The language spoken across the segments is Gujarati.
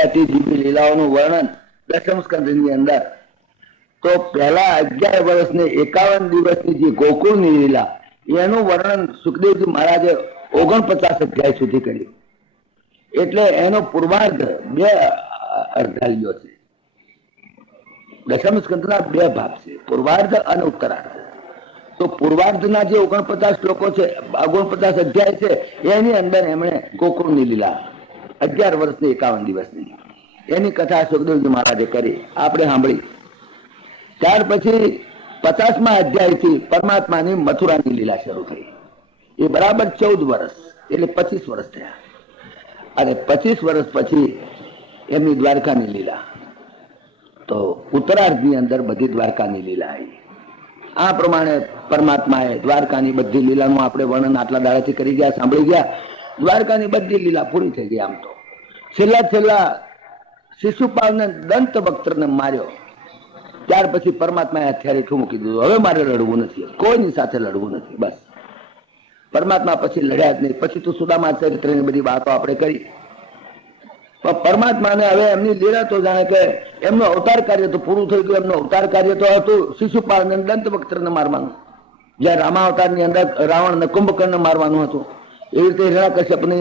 પહેલાથી દિવ્ય લીલાઓનું વર્ણન દશમ સ્કંધની અંદર તો પહેલા 11 વર્ષ ને 51 દિવસની જે ગોકુળની લીલા એનું વર્ણન સુખદેવજી મહારાજે 49 અધ્યાય સુધી કર્યું. એટલે એનો પૂર્વાર્ધ 2 અર્ધાલીઓ છે. દશમ સ્કંધના 2 ભાગ છે, પૂર્વાર્ધ અને ઉત્તરાર્ધ. તો પૂર્વાર્ધના જે 49 શ્લોકો છે, 49 અધ્યાય છે, એની અંદર એમણે ગોકુળની લીલા 11 વર્ષની 51 દિવસની એની કથા સુખદેવજી મહારાજે કરી, આપણે સાંભળી. ત્યાર પછી 50મા અધ્યાયથી પરમાત્માની મથુરાની લીલા શરૂ થઈ. એ બરાબર 14 વર્ષ એટલે 25 વર્ષ થયા. અને 25 વર્ષ પછી એમની દ્વારકાની લીલા. તો ઉત્તરાર્ધની અંદર બધી દ્વારકાની લીલા આવી. આ પ્રમાણે પરમાત્માએ દ્વારકાની બધી લીલાનું આપણે વર્ણન આટલા દાડાથી કરી ગયા, સાંભળી ગયા. દ્વારકાની બધી લીલા પૂરી થઈ ગઈ. આમ તો છેલ્લા શિશુપાલને દંત વક્ત્રને માર્યો, ત્યાર પછી પરમાત્માએ હથિયાર મૂકી દીધું. હવે મારે લડવું નથી, કોઈની સાથે લડવું નથી, બસ. પરમાત્મા પછી લડ્યા જ નહીં. પછી તો સુદામા ચરિત્રની બધી વાતો આપણે કરી. પણ પરમાત્માને હવે એમની લીલા તો જાણે કે એમનું અવતાર કાર્ય તો પૂરું થઈ ગયું. એમનું અવતાર કાર્ય તો હતું શિશુપાલને દંત વક્ત્રને મારવાનું. જ્યાં રામાવતારની અંદર રાવણને કુંભકર્ણને મારવાનું હતું, એવી રીતે હિરણ્યકશ્યપને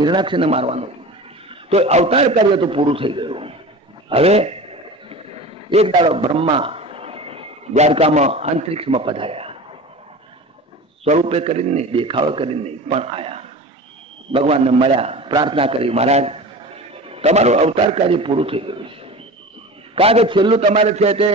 હિરણાક્ષને મારવાનું હતું. તો અવતાર કાર્ય તો પૂરું થઈ ગયું. હવે એક દાડો બ્રહ્મા દ્વારકામાં અંતરિક્ષમાં પધાર્યા. સ્વરૂપે કરીને નહીં, દેખાવે કરીને નહીં, પણ આયા. ભગવાનને મળ્યા, પ્રાર્થના કરી, મહારાજ તમારું અવતાર કાર્ય પૂરું થઈ ગયું છે. કારણ કે છેલ્લું તમારે છે તે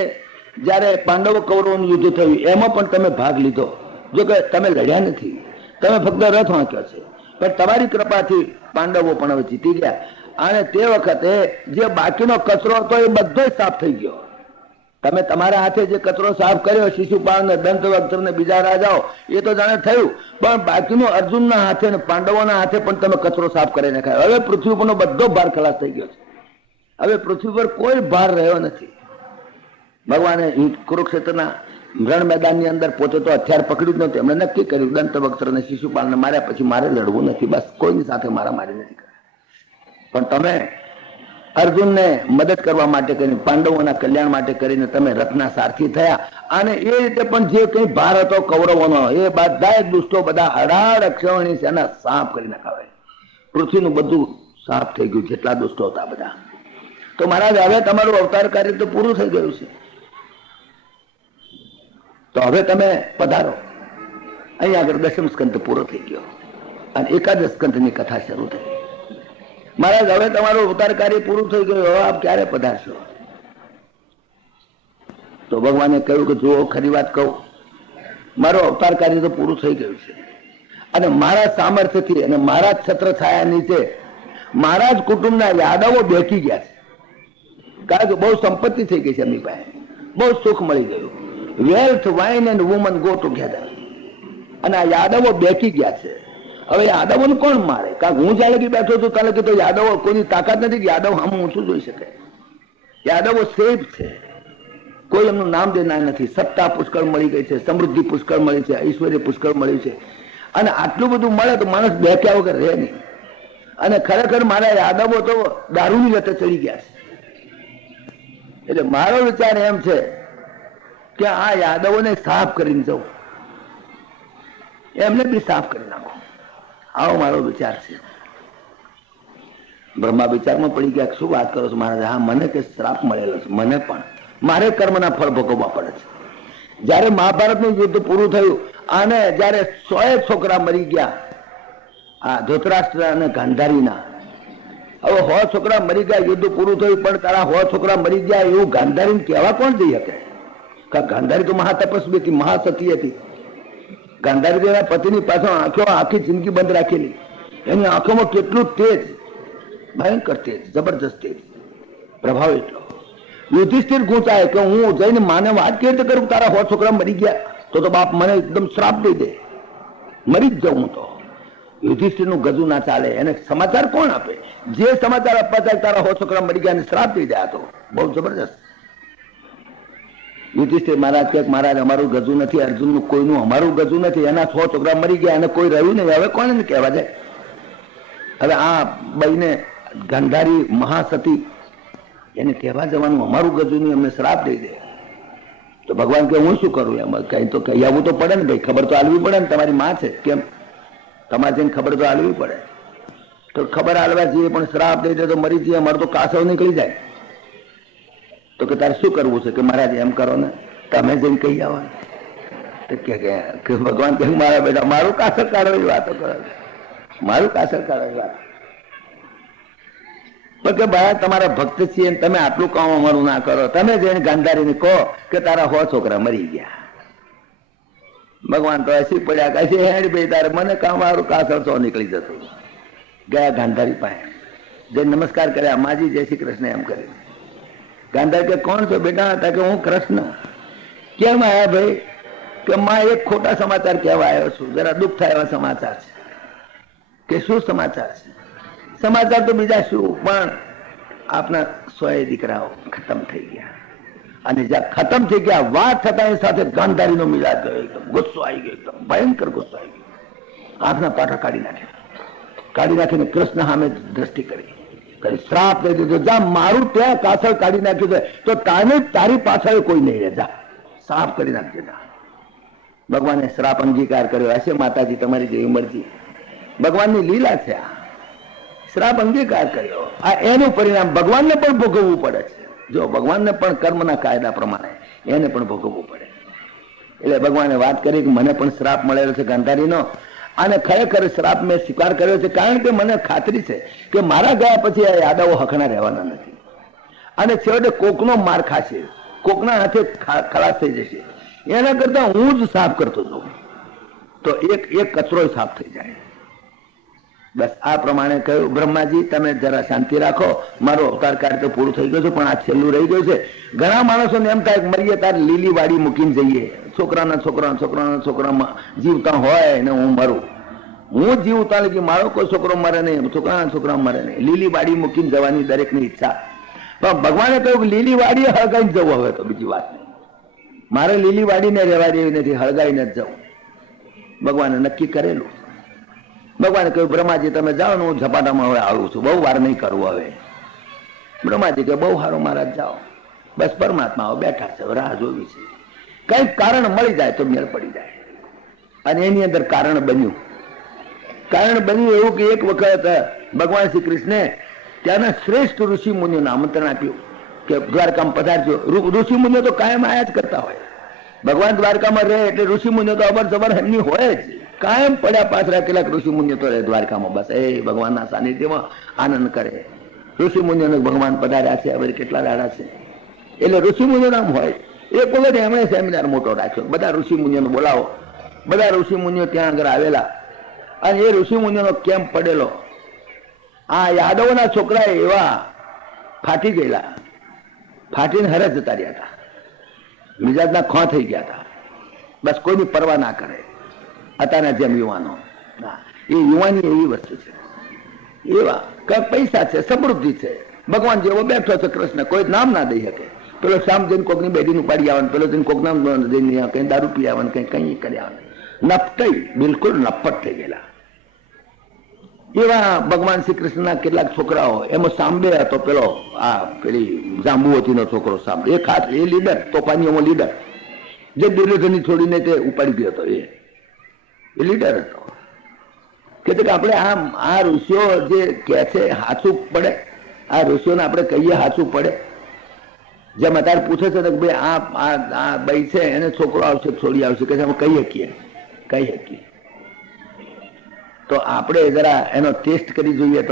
જયારે પાંડવો કૌરવોનું યુદ્ધ થયું એમાં પણ તમે ભાગ લીધો. જો કે તમે લડ્યા નથી, તમે ફક્ત રથ વાંક્યો છે, પણ તમારી કૃપાથી પાંડવો પણ હવે જીતી ગયા. અને તે વખતે જે બાકીનો કચરો હતો એ બધો સાફ થઈ ગયો. તમે તમારા હાથે જે કચરો સાફ કર્યો, શિશુપાલ ને દંતવક્ત્ર ને બીજા રાજાઓ, એ તો જાણે થયું, પણ બાકીનો અર્જુનના હાથે ને પાંડવોના હાથે પણ તમે કચરો સાફ કરી નાખ્યો. હવે પૃથ્વી પરનો બધો ભાર ખલાસ થઈ ગયો છે. હવે પૃથ્વી પર કોઈ ભાર રહ્યો નથી. ભગવાને કુરુક્ષેત્રના રણ મેદાનની અંદર પોતે તો હથિયાર પકડ્યું જ નહોતું. એમણે નક્કી કર્યું દંતવક્ત્ર ને શિશુપાલને માર્યા પછી મારે લડવું નથી, બસ કોઈની સાથે મારામારી નથી કરી. પણ તમે અર્જુનને મદદ કરવા માટે કરીને, પાંડવોના કલ્યાણ માટે કરીને તમે રથના સારથી થયા. અને એ રીતે પણ જે કઈ ભાર હતો કૌરવોનો એ બધા દુષ્ટો બધા 18 અક્ષોહિણી સેના સાફ કરી નાખાવે. પૃથ્વીનું બધું સાફ થઈ ગયું, જેટલા દુષ્ટો હતા બધા. તો મહારાજ હવે તમારું અવતાર કાર્ય તો પૂરું થઈ ગયું છે, તો હવે તમે પધારો. અહીંયા આગળ દશમ સ્કંધ પૂરો થઈ ગયો અને એકાદશ સ્કંધની કથા શરૂ થઈ. મહારાજ હવે તમારું અવતાર કાર્ય પૂરું થઈ ગયું, હવે આપ ક્યારે પધારશો? તો ભગવાને કહ્યું કે જુઓ, ખરી વાત કહું, મારું અવતાર કાર્ય તો પૂરું થઈ ગયું છે. અને મારા સામર્થ્યથી અને મારા છત્ર છાયા નીચે મારા જ કુટુંબના યાદવો બેઠી ગયા છે. કારણ કે બહુ સંપત્તિ થઈ ગઈ છે એમની પાસે, બહુ સુખ મળી ગયું. Wealth, wine and woman go together. અને આ યાદવો બેઠી ગયા છે. હવે યાદવોને કોણ મારે? કારણ કે હું જાણે કે બેઠો છું તાલે કે તો યાદવો કોઈની તાકાત નથી કે યાદવ આમ ઊંચું જોઈ શકે. યાદવો સેફ છે, કોઈ એમનું નામ દેનાર નથી. સત્તા પુષ્કળ મળી ગઈ છે, સમૃદ્ધિ પુષ્કળ મળી છે, ઐશ્વર્ય પુષ્કળ મળી છે. અને આટલું બધું મળે તો માણસ બેઠ્યા વગર રહે નહીં. અને ખરેખર મારા યાદવો તો દારૂની લતે ચડી ગયા છે. એટલે મારો વિચાર એમ છે કે આ યાદવોને સાફ કરીને જવું, એમને બી સાફ કરી નાખો, આવો મારો વિચાર છે. બ્રહ્મા વિચારમાં પડી ગયા, શું વાત કરો છો મહારાજ? હા, મને કે શ્રાપ મળેલો છે, મને પણ મારે કર્મના ફળ ભોગવવા પડે છે. જયારે મહાભારતનું યુદ્ધ પૂરું થયું અને જયારે 100 છોકરા મરી ગયા, આ ધૃતરાષ્ટ્ર અને ગાંધારીના, હવે 100 છોકરા મરી ગયા, યુદ્ધ પૂરું થયું, પણ તારા 100 છોકરા મરી ગયા એવું ગાંધારીને કહેવા કોણ જઈ શકે? ગાંધારી તો મહાતપસ્વી હતી, મહાસતી હતી. ગાંધારી તેના પતિની પાછળ આંખો આખી જિંદગી બંધ રાખેલી. એની આંખોમાં કેટલું તેજ, ભયંકર તેજ, જબરજસ્ત તેજ, પ્રભાવ એટલો. યુધિષ્ઠિર ગુંચાય કે હું જઈને માને વાત કેવી રીતે કરું, તારા 100 છોકરા મરી ગયા, તો બાપ મને એકદમ શ્રાપ દઈ દે, મરી જ જાઉં. તો યુધિષ્ઠિરનું ગજુ ના ચાલે, એને સમાચાર કોણ આપે? જે સમાચાર આપવા ચાલે તારા 100 છોકરા મરી ગયા અને શ્રાપ દઈ દે, આ તો બહુ જબરજસ્ત. યુધિષ્ઠિર મહારાજ કે મહારાજ અમારું ગજુ નથી, અર્જુનનું કોઈનું અમારું ગજુ નથી, એના 100 છોકરા મરી ગયા અને કોઈ રહ્યું નહીં, હવે કોને કહેવા જાય? હવે આ બઈને ગાંધારી મહાસતી એને કહેવા જવાનું અમારું ગજુ નહીં, અમને શ્રાપ દઈ દે. તો ભગવાન કે હું શું કરું? એમાં કઈ તો કહી આવવું તો પડે ને ભાઈ, ખબર તો આલવી પડે ને, તમારી માં છે. કેમ તમારે જઈને ખબર તો આલવી પડે. તો ખબર આલવા જઈએ પણ શ્રાપ દઈ દે તો મરી જઈએ, અમારું તો કાસવ નીકળી જાય. તો કે તારે શું કરવું છે? કે મહારાજ એમ કરો ને, તમે જઈને કહી આવવાનું. તો કે ભગવાન કે મારા બેટા મારું કાસર કાઢવાની વાતો કરો, મારું કાસર કાઢવાની વાત. પણ કે ભાઈ તમારા ભક્ત છીએ, તમે આટલું કામ અમારું ના કરો. તમે જઈને ગાંધારીને કહો કે તારા 100 છોકરા મરી ગયા. ભગવાન તો હસી પડ્યા કે હેડ ભાઈ તારે મને કામ મારું કાસર તો નીકળી જતું. ગયા ગાંધારી પાસે જઈને નમસ્કાર કર્યા, માજી જય શ્રી કૃષ્ણ એમ કરી. ગાંધારી કે કોણ છો બેટા? હતા કે હું કૃષ્ણ. કેમ આવ્યા ભાઈ? કે માં એક ખોટા સમાચાર કહેવા આવ્યો છું, જરા દુઃખ થાય એવા સમાચાર છે. કે શું સમાચાર છે? સમાચાર તો બીજા શું, પણ આપના 100 દીકરાઓ ખતમ થઈ ગયા. અને જ્યાં ખતમ થઈ ગયા વાત થતા એ સાથે ગાંધારીનો મિલાદ ગયો. એકદમ ગુસ્સો આવી ગયો, એકદમ ભયંકર ગુસ્સો આવી ગયો. આંખના પાટા કાઢી નાખીને કૃષ્ણ સામે દ્રષ્ટિ કરી, શ્રાપ દઈ દીધો. જા મારું ત્યાં કાસળ કાઢી નાખ્યું છે તો તારી પાછળ કોઈ નહીં રહે, જા સાફ કરી નાખજે. ભગવાને શ્રાપ અંગીકાર કર્યો. હશે માતાજી તમારી જેવી મરજી, ભગવાનની લીલા છે. આ શ્રાપ અંગીકાર કર્યો, આ એનું પરિણામ ભગવાનને પણ ભોગવવું પડે છે. જો ભગવાનને પણ કર્મના કાયદા પ્રમાણે એને પણ ભોગવવું પડે. એટલે ભગવાને વાત કરી કે મને પણ શ્રાપ મળેલો છે ગાંધારીનો, અને ખરેખર શ્રાપ મેં સ્વીકાર કર્યો છે, કારણ કે મને ખાતરી છે કે મારા ગયા પછી આ યાદવો હખણા રહેવાના નથી, અને છેવટે કોકનો માર ખાશે, કોકના હાથે ખલાસ થઈ જશે. એના કરતા હું જ સાફ કરતો છું તો એક કચરો સાફ થઈ જાય. બસ આ પ્રમાણે કહ્યું. બ્રહ્માજી તમે જરા શાંતિ રાખો, મારો અવતાર કાર્ય તો પૂરું થઈ ગયું છે, પણ આ છેલ્લું રહી ગયું છે. ઘણા માણસોને એમ થાય કે મરીએ તાર લીલી વાડી મૂકીને જઈએ, છોકરાના છોકરામાં જીવતા હોય ને હું મરું. હું જીવતા નથી, મારો કોઈ છોકરો મરે નહીં, છોકરાના છોકરા મરે નહીં. લીલી વાડી મૂકીને જવાની દરેકની ઈચ્છા. પણ ભગવાને કહ્યું કે લીલી વાડી હળગાઈને જવું. હવે તો બીજી વાત નહીં, મારે લીલી વાડીને રહેવા દેવી નથી, હળગાઈને જ જવું. ભગવાને નક્કી કરેલું. ભગવાને કહ્યું બ્રહ્માજી તમે જાઓ ને, હું ઝપાટામાં હવે આવું છું, બહુ વાર નહીં કરવું હવે. બ્રહ્માજી કે બહુ સારું મહારાજ જાઓ. બસ પરમાત્માઓ બેઠા છે, રાહ જોવી છે. કઈક કારણ મળી જાય તો મેળ પડી જાય. અને એની અંદર કારણ બન્યું એવું કે એક વખત ભગવાન શ્રી કૃષ્ણે ત્યાંના શ્રેષ્ઠ ઋષિ મુનિઓને આમંત્રણ આપ્યું કે દ્વારકામાં પધારજો. ઋષિ મુનિઓ તો કાયમ આયા જ કરતા હોય. ભગવાન દ્વારકામાં રહે એટલે ઋષિ મુનિઓ તો અબર જબર એમની હોય જ. કાયમ પડ્યા પાછળ કેટલાક ઋષિ મુનિઓ તો રહે દ્વારકામાં, બસ એ ભગવાનના સાનિધ્યમાં આનંદ કરે. ઋષિ મુનિઓને ભગવાન પધાર્યા છે, હવે કેટલા દાડા છે, એટલે ઋષિ મુનિઓ નામ હોય. એક વખત એમણે સેમિનાર મોટો રાખ્યો, બધા ઋષિ મુનિઓને બોલાવો. બધા ઋષિ મુનિઓ ત્યાં આગળ આવેલા, અને એ ઋષિ મુનિઓનો કેમ્પ પડેલો. આ યાદવોના છોકરા એવા ફાટી ગયેલા, ફાટીને હરે જતા રહ્યા હતા, મિજાજના ખો થઈ ગયા હતા. બસ કોઈની પરવા ના કરે. અત્યારના જેમ યુવાનો, એ યુવાની એવી વસ્તુ છે, એવા કઈ પૈસા છે, સમૃદ્ધિ છે. ભગવાન જેવો બેઠો છે કૃષ્ણ, કોઈ નામ ના દઈ શકે. પેલો શામ જઈને કોકની બેટીને ઉપાડી આવવાનું, પેલો જઈને કોક નામ જઈને કઈ દારૂ પી આવવાનું, કઈ કરી આવવાનું. નપટઈ બિલકુલ નપટ થઈ ગયેલા. એવા ભગવાન શ્રી કૃષ્ણના કેટલાક છોકરાઓ, એમાં સાંબે હતો પેલો, આ પેલી જાંબુવતીનો છોકરો સાંબે, એ ખાસ એ લીડર, તોફાનીઓમાં લીડર, જે દુર્યોધનની છોડીને તે ઉપાડી ગયો હતો, એ લીડર હતો. કે આપણે આ ઋષિઓ જે કે છે હાચું પડે, આ ઋષિઓને આપણે કહીએ હાચું પડે. જેમ અત્યારે પૂછે છે કે ભાઈ આ ભાઈ છે એને છોકરો આવશે છોડી આવશે, કે અમે કહી શકીએ તો આપણે જરા એનો ટેસ્ટ કરી જોઈએ.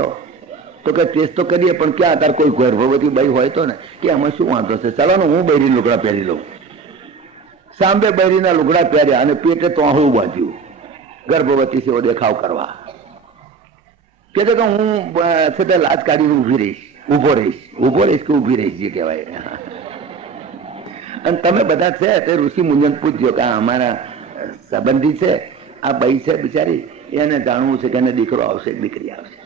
તો કે ટેસ્ટ તો કરીએ, પણ ક્યાં અત્યારે કોઈ ગર્ભવતી બાઈ હોય તો ને કે એમાં શું વાંધો છે, ચાલો ને હું બૈરી લુગડા પહેરી લઉં. સાંભે બૈરીના લુગડા પહેર્યા અને પેટે તોહળું બાંધ્યું, ગર્ભવતી છે એવો દેખાવ કરવા. કે છે કે હું છતાં લાજ કાઢીને ઉભો રહીશ કે ઊભી રહીશ જે કહેવાય. અને તમે બધા છે તે ઋષિ મુંજન પૂછજો કે અમારા સંબંધી છે, આ બાઈ છે બિચારી, એને જાણવું છે કે એને દીકરો આવશે દીકરી આવશે.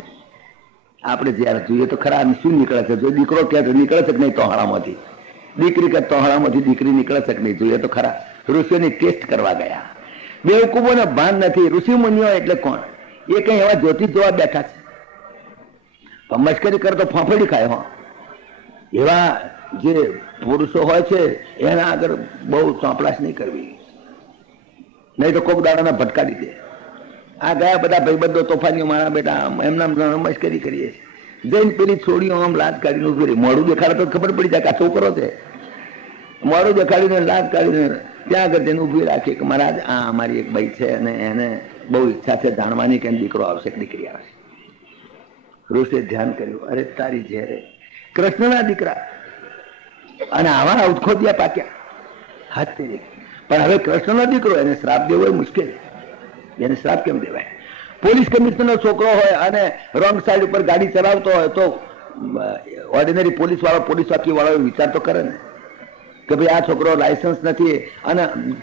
આપણે જયારે જોઈએ તો ખરા શું નીકળે છે, જો દીકરો કે નીકળે છે કે નહીં તોહાળામાંથી, દીકરી કે તોહાળામાંથી દીકરી નીકળે છે કે નહીં જોઈએ તો ખરા. ઋષિઓની ટેસ્ટ કરવા ગયા. બેવકૂફોને ભાન નથી. ઋષિ મુનિઓ એટલે કોણ? એ કઈ એવા જ્યોતિષ જોવા બેઠા છે? મશ્કરી કરે તો ફાંફડી ખાય. હો, એવા જે પુરુષો હોય છે એના આગળ બહુ ચોંપલાશ નહીં કરવી, નહીં તો કોક દાડાના ભટકાડી દે. આ ગયા બધા ભાઈબંધો તોફાનીઓ મારા બેટા એમના મશ્કરી કરીએ છીએ. જઈને પેલી છોડીઓ આમ લાજ કાઢીને ઉભી રહી, મોડું દેખાડે તો ખબર પડી જાય કે આ છોકરો છે. મોડું દેખાડીને લાજ કાઢીને ત્યાં આગળ જઈને ઉભી રાખીએ કે મહારાજ આ અમારી એક ભાઈ છે અને એને બહુ ઈચ્છા છે જાણવાની કે દીકરો આવશે કે દીકરી આવશે. ઋષિએ ધ્યાન કર્યું, અરે તારી ઝેરે કૃષ્ણના દીકરા અને આવા ઉદખોદિયા પાક્યા હાથ તે. પણ હવે કૃષ્ણનો દીકરો એને શ્રાપ દેવો એ મુશ્કેલ. એને શ્રાપ કેમ દેવાય? પોલીસ કમિશનરનો છોકરો હોય અને રોંગ સાઈડ ઉપર ગાડી ચલાવતો હોય તો ઓર્ડિનરી પોલીસ ચોકી વાળો વિચાર તો કરે ને કે ભાઈ આ છોકરો લાયસન્સ નથી અને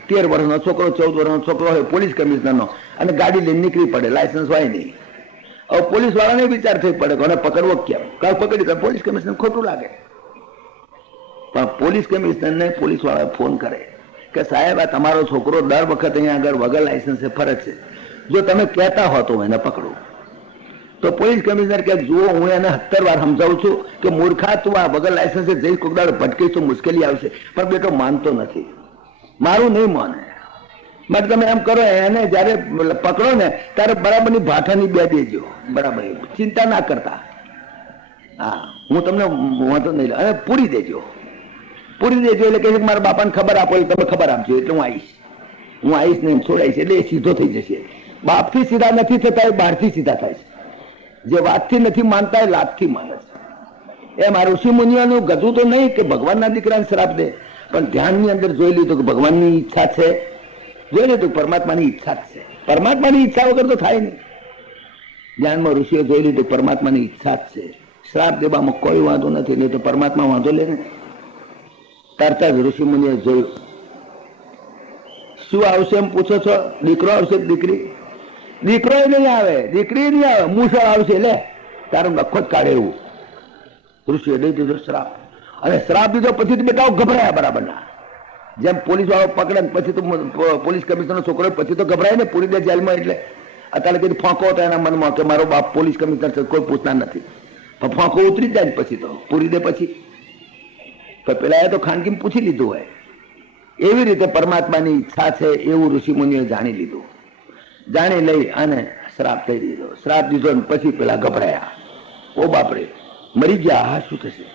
13 વર્ષનો છોકરો 14 વર્ષનો છોકરો હોય પોલીસ કમિશનરનો અને ગાડી લઈને નીકળી પડે, લાયસન્સ હોય નહીં. હવે પોલીસ વાળાને વિચાર થઈ પડે કે પકડવો કેમ, કાલ પકડી તો પોલીસ કમિશનર ખોટું લાગે. પણ પોલીસ કમિશનરને પોલીસ વાળા ફોન કરે કે સાહેબ આ તમારો છોકરો દર વખત અહીંયા આગળ વગર લાયસન્સે ફરે છે, જો તમે કહેતા હો તો એને પકડો. તો પોલીસ કમિશનર કે જુઓ હું એને 17 વાર સમજાવું છું કે મૂર્ખા તું આ વગર લાયસન્સે જઈ કોક દાડો ભટકીશ તો મુશ્કેલી આવશે, પણ બેટો માનતો નથી, મારું નહીં માને. માટે તમે એમ કરો એને જયારે પકડો ને ત્યારે બરાબરની ભાઠાની બે દેજો, બરાબર ચિંતા ના કરતા. હા હું તમને વાંધો નહીં અને પૂરી દેજો એટલે કે મારા બાપાને ખબર આપો, તમે ખબર આપજો એટલે હું આવીશ નહીં છોડાઈશ એટલે એ સીધો થઈ જશે. બાપથી સીધા નથી થતા, એ બહારથી સીધા થાય છે. જે વાતથી નથી માનતા એ લાતથી માને છે. એમ આ ઋષિ મુનિઓનું ગધું તો નહીં કે ભગવાનના દીકરાને શ્રાપ દે, પણ ધ્યાનની અંદર જોઈ લીધું કે ભગવાનની ઈચ્છા છે, જોઈ લીધું પરમાત્માની ઈચ્છા જ છે. પરમાત્માની ઈચ્છા વગર તો થાય નહીં. ધ્યાનમાં ઋષિઓ જોઈ લીધું પરમાત્માની ઈચ્છા જ છે, શ્રાપ દેવામાં કોઈ વાંધો નથી, નહીં તો પરમાત્મા વાંધો લે ને. તરત જ ઋષિ મુનિએ જોયું. શું આવશે એમ પૂછો છો? દીકરો આવશે દીકરી? દીકરો નહીં આવે, દીકરી નહીં આવે, મૂસળ આવશે. લે તારો નખો જ કાઢે એવું. ઋષિએ દઈ દીધો શ્રાપ, અને શ્રાપ દીધો પછી તો બેટાઓ ગભરાયા બરાબરના. જેમ પોલીસ વાળો પકડે પછી તો પોલીસ કમિશનરનો છોકરો પછી તો ગભરાય ને, પૂરી દે જેલમાં. એટલે અત્યારે કીધું ફાંકો હતો એના મનમાં કે મારો બાપ પોલીસ કમિશનર છે, કોઈ પૂછનાર નથી. પણ ફાંકો ઉતરી જાય પછી તો પૂરી દે પછી પેલા એ તો ખાનગી પૂછી લીધું હોય. એવી રીતે પરમાત્માની ઈચ્છા છે એવું ઋષિ મુનિએ જાણી લીધું. જાણી લઈ અને શ્રાપ થઈ દીધો. શ્રાપ દીધો પછી પેલા ગભરાયા, ઓ બાપરે મરી ગયા, હા શું થશે?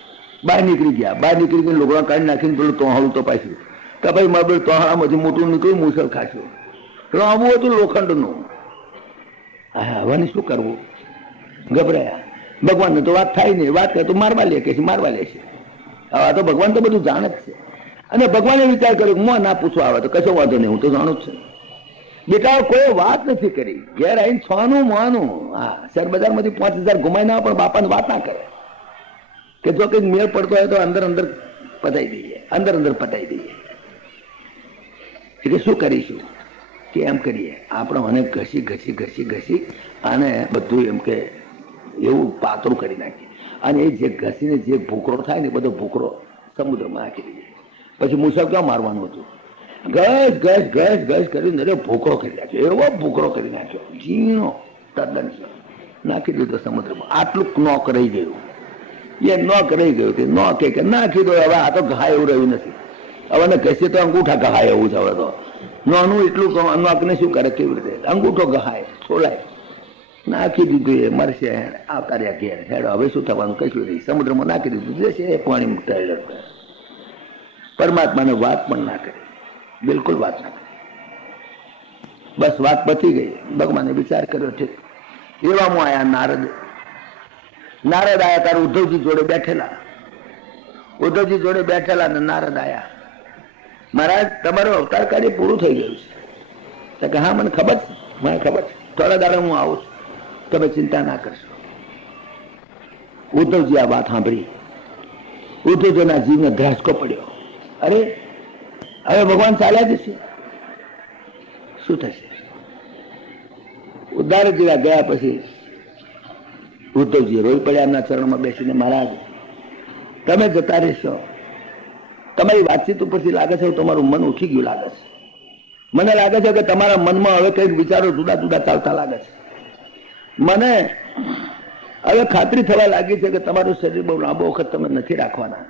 બહાર નીકળી ગયા. બહાર નીકળી ગઈને લોકોના કાઢી નાખીને પેલું તોહાળું તો પાછું કે ભાઈ મારે તોહાળામાંથી મોટું નીકળ્યું, મુસળ ખાશું. આવું હતું લોખંડનું. હા હવે શું કરવું? ગભરાયા. ભગવાનને તો વાત થાય નહીં, વાત કરે તો મારવા લે કે મારવા લે છે. હવે તો ભગવાન તો બધું જાણે જ છે. અને ભગવાને વિચાર કર્યો હું ના પૂછવા આવે તો કશો વાંધો નહીં, હું તો જાણું જ છે. બેટા કોઈ વાત નથી કરી, ઘેર આવીને છનું મોનું. હા શેર બજારમાંથી 5000 ગુમાઈ ના, પણ બાપાને વાત ના કરે કે જો કંઈક મેળ પડતો હોય તો અંદર પતાવી દઈએ, અંદર પતાવી દઈએ. એટલે શું કરીશું કે એમ કરીએ આપણે મને ઘસી અને બધું એમ કે એવું પાતળું કરી નાખીએ, અને એ જે ઘસીને જે ભૂખરો થાય ને બધો ભૂખરો સમુદ્રમાં નાખી દઈએ. પછી મુસળ ક્યાં મારવાનું હતું? ઘસ કરીને ભૂખરો કરી નાખ્યો, એવો ભૂખરો કરી નાખ્યો ઝીણો તદ્દન નાખી દીધો સમુદ્રમાં. આટલું નોક રહી ગયું, એ નોક રહી ગયું. તે નોક કે નાખી દો. હવે આ તો ઘા એવું રહ્યું નથી. હવે ને ઘસી તો અંગૂઠા ગહાય એવું છે. હવે તો નોનું એટલું નોકને શું કરે, કેવી રીતે અંગૂઠો ગહાય, છોડાય. નાખી દીધું, એ મરશે, આવતા રહ્યા ઘેર. હેડો હવે શું થવાનું? કશું નહીં. સમુદ્રમાં નાખી દીધું, જશે એ પાણી મુકતા. પરમાત્માને વાત પણ ના કરી, બિલકુલ વાત ના કરી. બસ વાત પતી ગઈ. ભગવાને વિચાર કર્યો છે. એવામાં આયા નારદ આયા તાર ઉદ્ધવજી જોડે બેઠેલા ને નારદ આયા. મહારાજ તમારો અવતાર કાર્ય પૂરું થઈ ગયું છે. કે હા મને ખબર છે, થોડા દાડા હું આવું છું, તમે ચિંતા ના કરશો. ઉદ્ધવજી આ વાત સાંભળી. ઉદ્ધવજીના જીવને ધ્રાસકો પડ્યો. અરે હવે ભગવાન ચાલ્યા જશે, શું થશે? ઉદ્ધાર જેવા ગયા પછી ઉદ્ધવજી રોઈ પડ્યા એમના ચરણમાં બેસીને, મહારાજ તમે જતા રહેશો. તમારી વાતચીત ઉપરથી લાગે છે તમારું મન ઉઠી ગયું લાગે છે. મને લાગે છે કે તમારા મનમાં હવે કંઈક વિચારો જુદા ચાલતા લાગે છે. મને હવે ખાતરી થવા લાગી છે કે તમારું શરીર બહુ લાંબો વખત તમે નથી રાખવાના.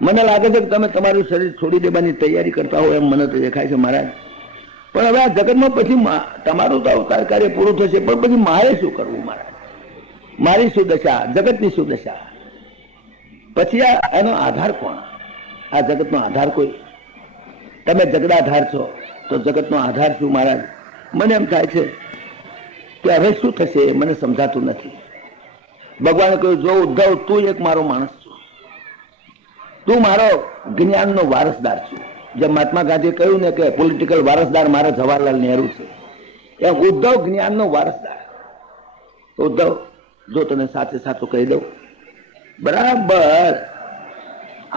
મને લાગે છે કે તમે તમારું શરીર છોડી દેવાની તૈયારી કરતા હો એમ મને તો દેખાય છે મહારાજ. પણ હવે આ જગતમાં પછી તમારું તો અવતાર કાર્ય પૂરું થશે, પણ પછી મારે શું કરવું મહારાજ? મારી શું દશા, જગતની શું દશા? પછી એનો આધાર કોણ? આ જગતનો આધાર કોઈ? તમે જગદાધાર છો તો જગતનો આધાર શું મહારાજ? મને એમ થાય છે કે હવે શું થશે મને સમજાતું નથી. ભગવાને કહ્યું, જો ઉદ્ધવ, તું એક મારો માણસ છું, તું મારો જ્ઞાનનો વારસદાર છું. જેમ મહાત્મા ગાંધીએ કહ્યું ને કે પોલિટિકલ વારસદાર મારા જવાહરલાલ નહેરુ છે, એમ ઉદ્ધવ જ્ઞાનનો વારસદાર. ઉદ્ધવ, જો તને સાચે સાચું કહી દઉં, બરાબર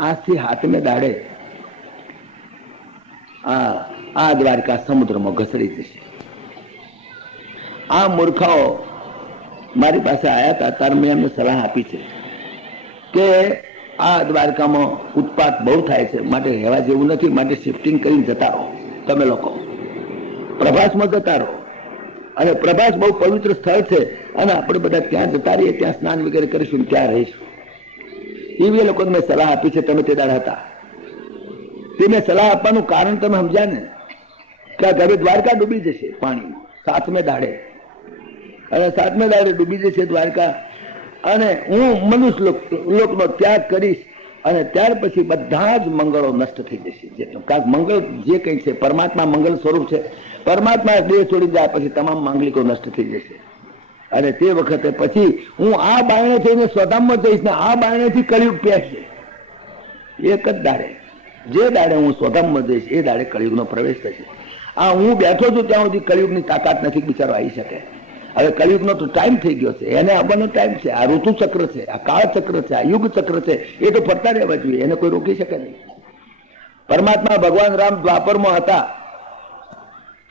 આજથી હાથમે દાડે આ દ્વારકા સમુદ્રમાં ઘસડી જશે. આ મૂર્ખાઓ મારી પાસે આવ્યા હતા, ત્યારે મેં એમને સલાહ આપી છે કે આ દ્વારકામાં ઉત્પાત બહુ થાય છે, માટે રહેવા જેવું નથી, માટે શિફ્ટિંગ કરીને જતા રહો. તમે લોકો પ્રભાસમાં જતા રહો, અને પ્રભાસ બહુ પવિત્ર સ્થળ છે, અને આપણે બધા ત્યાં જતા રહીએ, ત્યાં સ્નાન વગેરે કરીશું, ત્યાં રહીશું. એવી લોકોને મેં સલાહ આપી છે. તમે તે દાડા હતા. તેને સલાહ આપવાનું કારણ તમે સમજ્યા ને કે આ ઘરે દ્વારકા ડૂબી જશે પાણીમાં સાતમે દાડે, અને સાતમે દાડે ડૂબી જશે દ્વારકા, અને હું મનુષ્ય લોકનો ત્યાગ કરીશ, અને ત્યાર પછી બધા જ મંગળો નષ્ટ થઈ જશે. કારણ મંગળ જે કંઈ છે, પરમાત્મા મંગળ સ્વરૂપ છે. પરમાત્મા દેહ છોડી જાય પછી તમામ માંગલિકો નષ્ટ થઈ જશે. અને તે વખતે પછી હું આ બાયણે થઈને સ્વધામમાં જઈશ ને આ બાયણેથી કળિયુગ પહેરશે. એક જ દાડે, જે દાડે હું સ્વધામમાં જઈશ એ દાડે કળિયુગનો પ્રવેશ થશે. આ હું બેઠો છું ત્યાં સુધી કળિયુગની તાકાત નથી બિચારો આવી શકે. હવે કળિયુગનો તો ટાઈમ થઈ ગયો છે, એને આવવાનો ટાઈમ છે. આ ઋતુ ચક્ર છે, આ કાળ ચક્ર છે, આ યુગ ચક્ર છે, એ તો ફરતા રહેવા જોઈએ, એને કોઈ રોકી શકે નહીં. પરમાત્મા ભગવાન રામ દ્વાપરમાં હતા,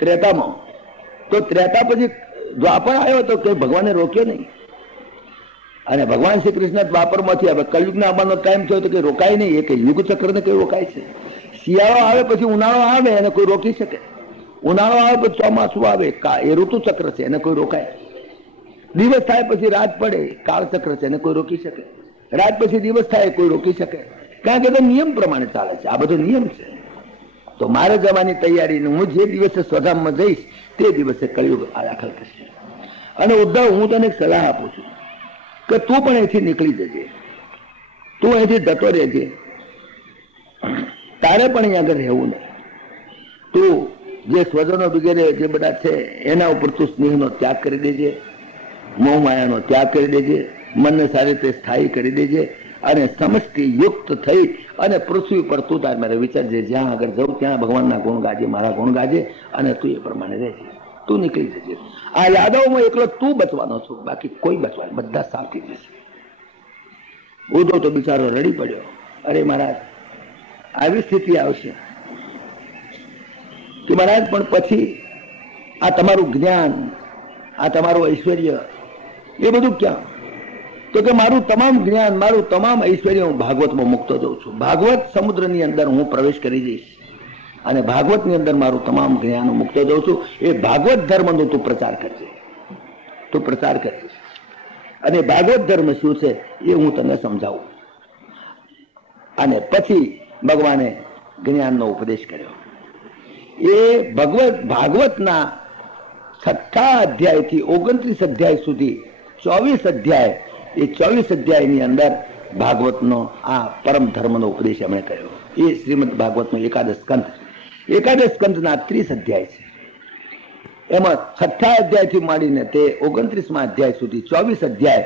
ત્રેતામાં, તો ત્રેતા પછી દ્વાપર આવ્યો તો કે ભગવાને રોક્યો નહીં. અને ભગવાન શ્રી કૃષ્ણ દ્વાપરમાંથી હવે કળિયુગના આવવાનો ટાઈમ થયો તો કે રોકાય નહીં. એ કે યુગ ચક્રને કઈ રોકાય છે? શિયાળો આવે પછી ઉનાળો આવે, એને કોઈ રોકી શકે? ઉનાળો આવે પછી ચોમાસું આવે, એ ઋતુ ચક્ર છે, એને કોઈ રોકાય? દિવસ થાય પછી રાત પડે, કાળ ચક્ર છે, એને કોઈ રોકી શકે? રાત પછી દિવસ થાય, કોઈ રોકી શકે? કારણ કે તો નિયમ પ્રમાણે ચાલે છે. આ બધો નિયમ છે. તો મારે જવાની તૈયારી, હું જે દિવસે સ્વધામમાં જઈશ તે દિવસે કળિયુગ દાખલ થશે. અને ઉદ્ધવ, હું તને એક સલાહ આપું છું કે તું પણ અહીંથી નીકળી જજે, તું અહીંથી જતો રહેજે. તારે પણ અહીં આગળ રહેવું નહીં. તું જે સ્વજનો વગેરે જે બધા છે એના ઉપર તું સ્નેહનો ત્યાગ કરી દેજે, મોહ માયાનો ત્યાગ કરી દેજે, મનને સારી રીતે સ્થાયી કરી દેજે, અને સમષ્ટિ યુક્ત થઈ અને પૃથ્વી પર તું તાર મારે વિચારજે. જ્યાં આગળ જવું ત્યાં ભગવાનના ગુણ ગાજે, મારા ગુણ ગાજે, અને તું એ પ્રમાણે રહેજે. તું નીકળી જજે. આ યાદવમાં એકલો તું બચવાનો છું, બાકી કોઈ બચવા, બધા સાફ થઈ જશે. ઉદ્ધવ તો બિચારો રડી પડ્યો. અરે મહારાજ, આવી સ્થિતિ આવશે કે મહારાજ પણ પછી આ તમારું જ્ઞાન, આ તમારું ઐશ્વર્ય, એ બધું ક્યાં? તો કે મારું તમામ જ્ઞાન, મારું તમામ ઐશ્વર્ય હું ભાગવતમાં મૂકતો જાઉં છું. ભાગવત સમુદ્રની અંદર હું પ્રવેશ કરી જઈશ, અને ભાગવતની અંદર મારું તમામ જ્ઞાન હું મૂકતો જાઉં છું. એ ભાગવત ધર્મનો તું પ્રચાર કરજે, તું પ્રચાર કરજે. અને ભાગવત ધર્મ શું છે એ હું તને સમજાવું. અને પછી ભગવાને જ્ઞાનનો ઉપદેશ કર્યો. એ ભાગવતના 6 અધ્યાયથી 29 અધ્યાય સુધી 24 અધ્યાય, એ 24 અધ્યાયની અંદર ભાગવતનો આ પરમ ધર્મનો ઉપદેશ એમણે કર્યો. એ શ્રીમદ ભાગવતનો એકાદશ સ્કંદ, એકાદશ સ્કંદના 30 અધ્યાય છે. એમાં 6 અધ્યાયથી માંડીને તે 29મા અધ્યાય સુધી 24 અધ્યાય,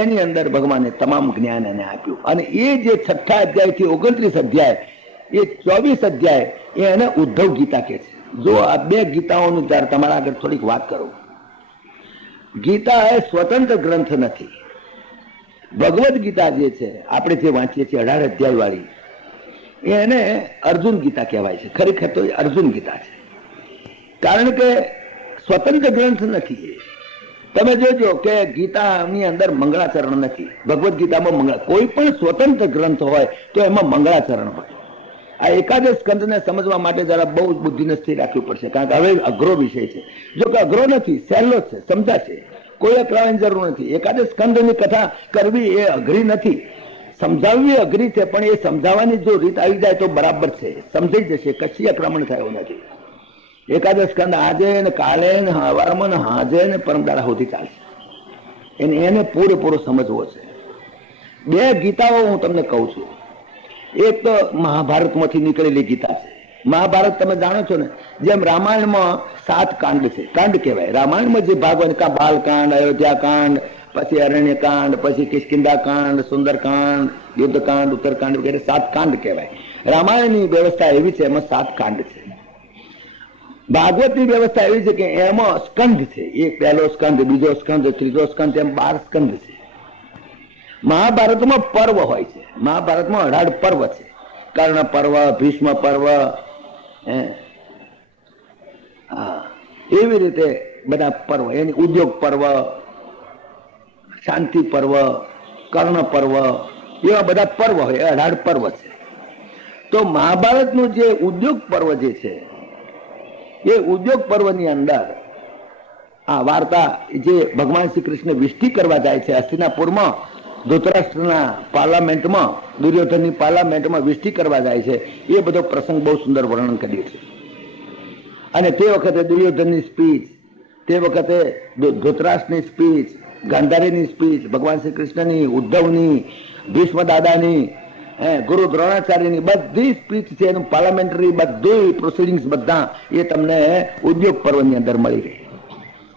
એની અંદર ભગવાને તમામ જ્ઞાન એને આપ્યું. અને એ જે 6 અધ્યાયથી 29 અધ્યાય, એ 24 અધ્યાય એને ઉદ્ધવ ગીતા કહે છે. જો આ બે ગીતાઓનું ત્યારે તમારા આગળ થોડીક વાત કરું. ગીતા એ સ્વતંત્ર ગ્રંથ નથી. ભગવદ ગીતા જે છે આપણે જે વાંચીએ છીએ 18 અધ્યાય વાળી, એને અર્જુન ગીતા કહેવાય છે. ખરેખર તો એ અર્જુન ગીતા છે, કારણ કે સ્વતંત્ર ગ્રંથ નથી. તમે જોજો કે ગીતાની અંદર મંગળાચરણ નથી. ભગવદ ગીતામાં કોઈ પણ સ્વતંત્ર ગ્રંથ હોય તો એમાં મંગળાચરણ હોય. આ એકાદશ સ્કંદને સમજવા માટે જરા બહુ બુદ્ધિને સ્થિર રાખવી પડશે, કારણ કે હવે અઘરો વિષય છે. જો કે અઘરો નથી, સહેલો છે, સમજાશે. કોઈ અકળાવાની જરૂર નથી. એકાદશ સ્કંદની કથા કરવી એ અઘરી નથી, સમજાવવી અઘરી છે, પણ એ સમજાવવાની જો રીત આવી જાય તો બરાબર છે, સમજાઈ જશે, કશી અકળામણ થાય એવું નથી. એકાદશ સ્કંદ આજે ને કાલે ને હવારમાં ને હાજે ને પરમદાડા સુધી ચાલશે. એને પૂરેપૂરો સમજવો છે. બે ગીતાઓ હું તમને કહું છું. એક તો મહાભારતમાંથી નીકળેલી ગીતા છે. મહાભારત તમે જાણો છો ને, જેમ રામાયણમાં 7 કાંડ છે, કાંડ કહેવાય. રામાયણમાં જે ભાગ હોય બાલકાંડ, અયોધ્યાકાંડ, પછી અરણ્યકાંડ, પછી કિષ્કિંધા કાંડ, સુંદરકાંડ, યુદ્ધકાંડ, ઉત્તરકાંડ વગેરે 7 કાંડ કહેવાય. રામાયણની વ્યવસ્થા એવી છે, એમાં 7 કાંડ છે. ભાગવતની વ્યવસ્થા એવી છે કે એમાં સ્કંદ છે. એક પહેલો સ્કંદ, બીજો સ્કંદ, ત્રીજો સ્કંદ, એમ 12 સ્કંદ છે. મહાભારતમાં પર્વ હોય છે. મહાભારતમાં 18 પર્વ છે. કર્ણ પર્વ, ભીષ્મ પર્વ, એવી રીતે બધા પર્વ. એની ઉદ્યોગ પર્વ, શાંતિ પર્વ, કર્ણ પર્વ, એવા બધા પર્વ હોય. 18 પર્વ છે. તો મહાભારતનું જે ઉદ્યોગ પર્વ જે છે, એ ઉદ્યોગ પર્વની અંદર આ વાર્તા જે ભગવાન શ્રી કૃષ્ણ વિષ્ટિ કરવા જાય છે હસ્તિનાપુરમાં, ધૃતરાષ્ટ્રના પાર્લામેન્ટમાં, દુર્યોધનની પાર્લામેન્ટમાં વિષ્ટિ કરવા જાય છે, એ બધો પ્રસંગ બહુ સુંદર વર્ણન કર્યું છે. અને તે વખતે દુર્યોધનની સ્પીચ, તે વખતે ધૃતરાષ્ટ્રની સ્પીચ, ગાંધારીની સ્પીચ, ભગવાન શ્રી કૃષ્ણની, ઉદ્ધવની, ભીષ્મ દાદાની, ગુરુ દ્રોણાચાર્યની બધી સ્પીચ છે, એનું પાર્લામેન્ટરી બધું પ્રોસિડિંગ્સ બધા એ તમને ઉદ્યોગ પર્વની અંદર મળી રહે.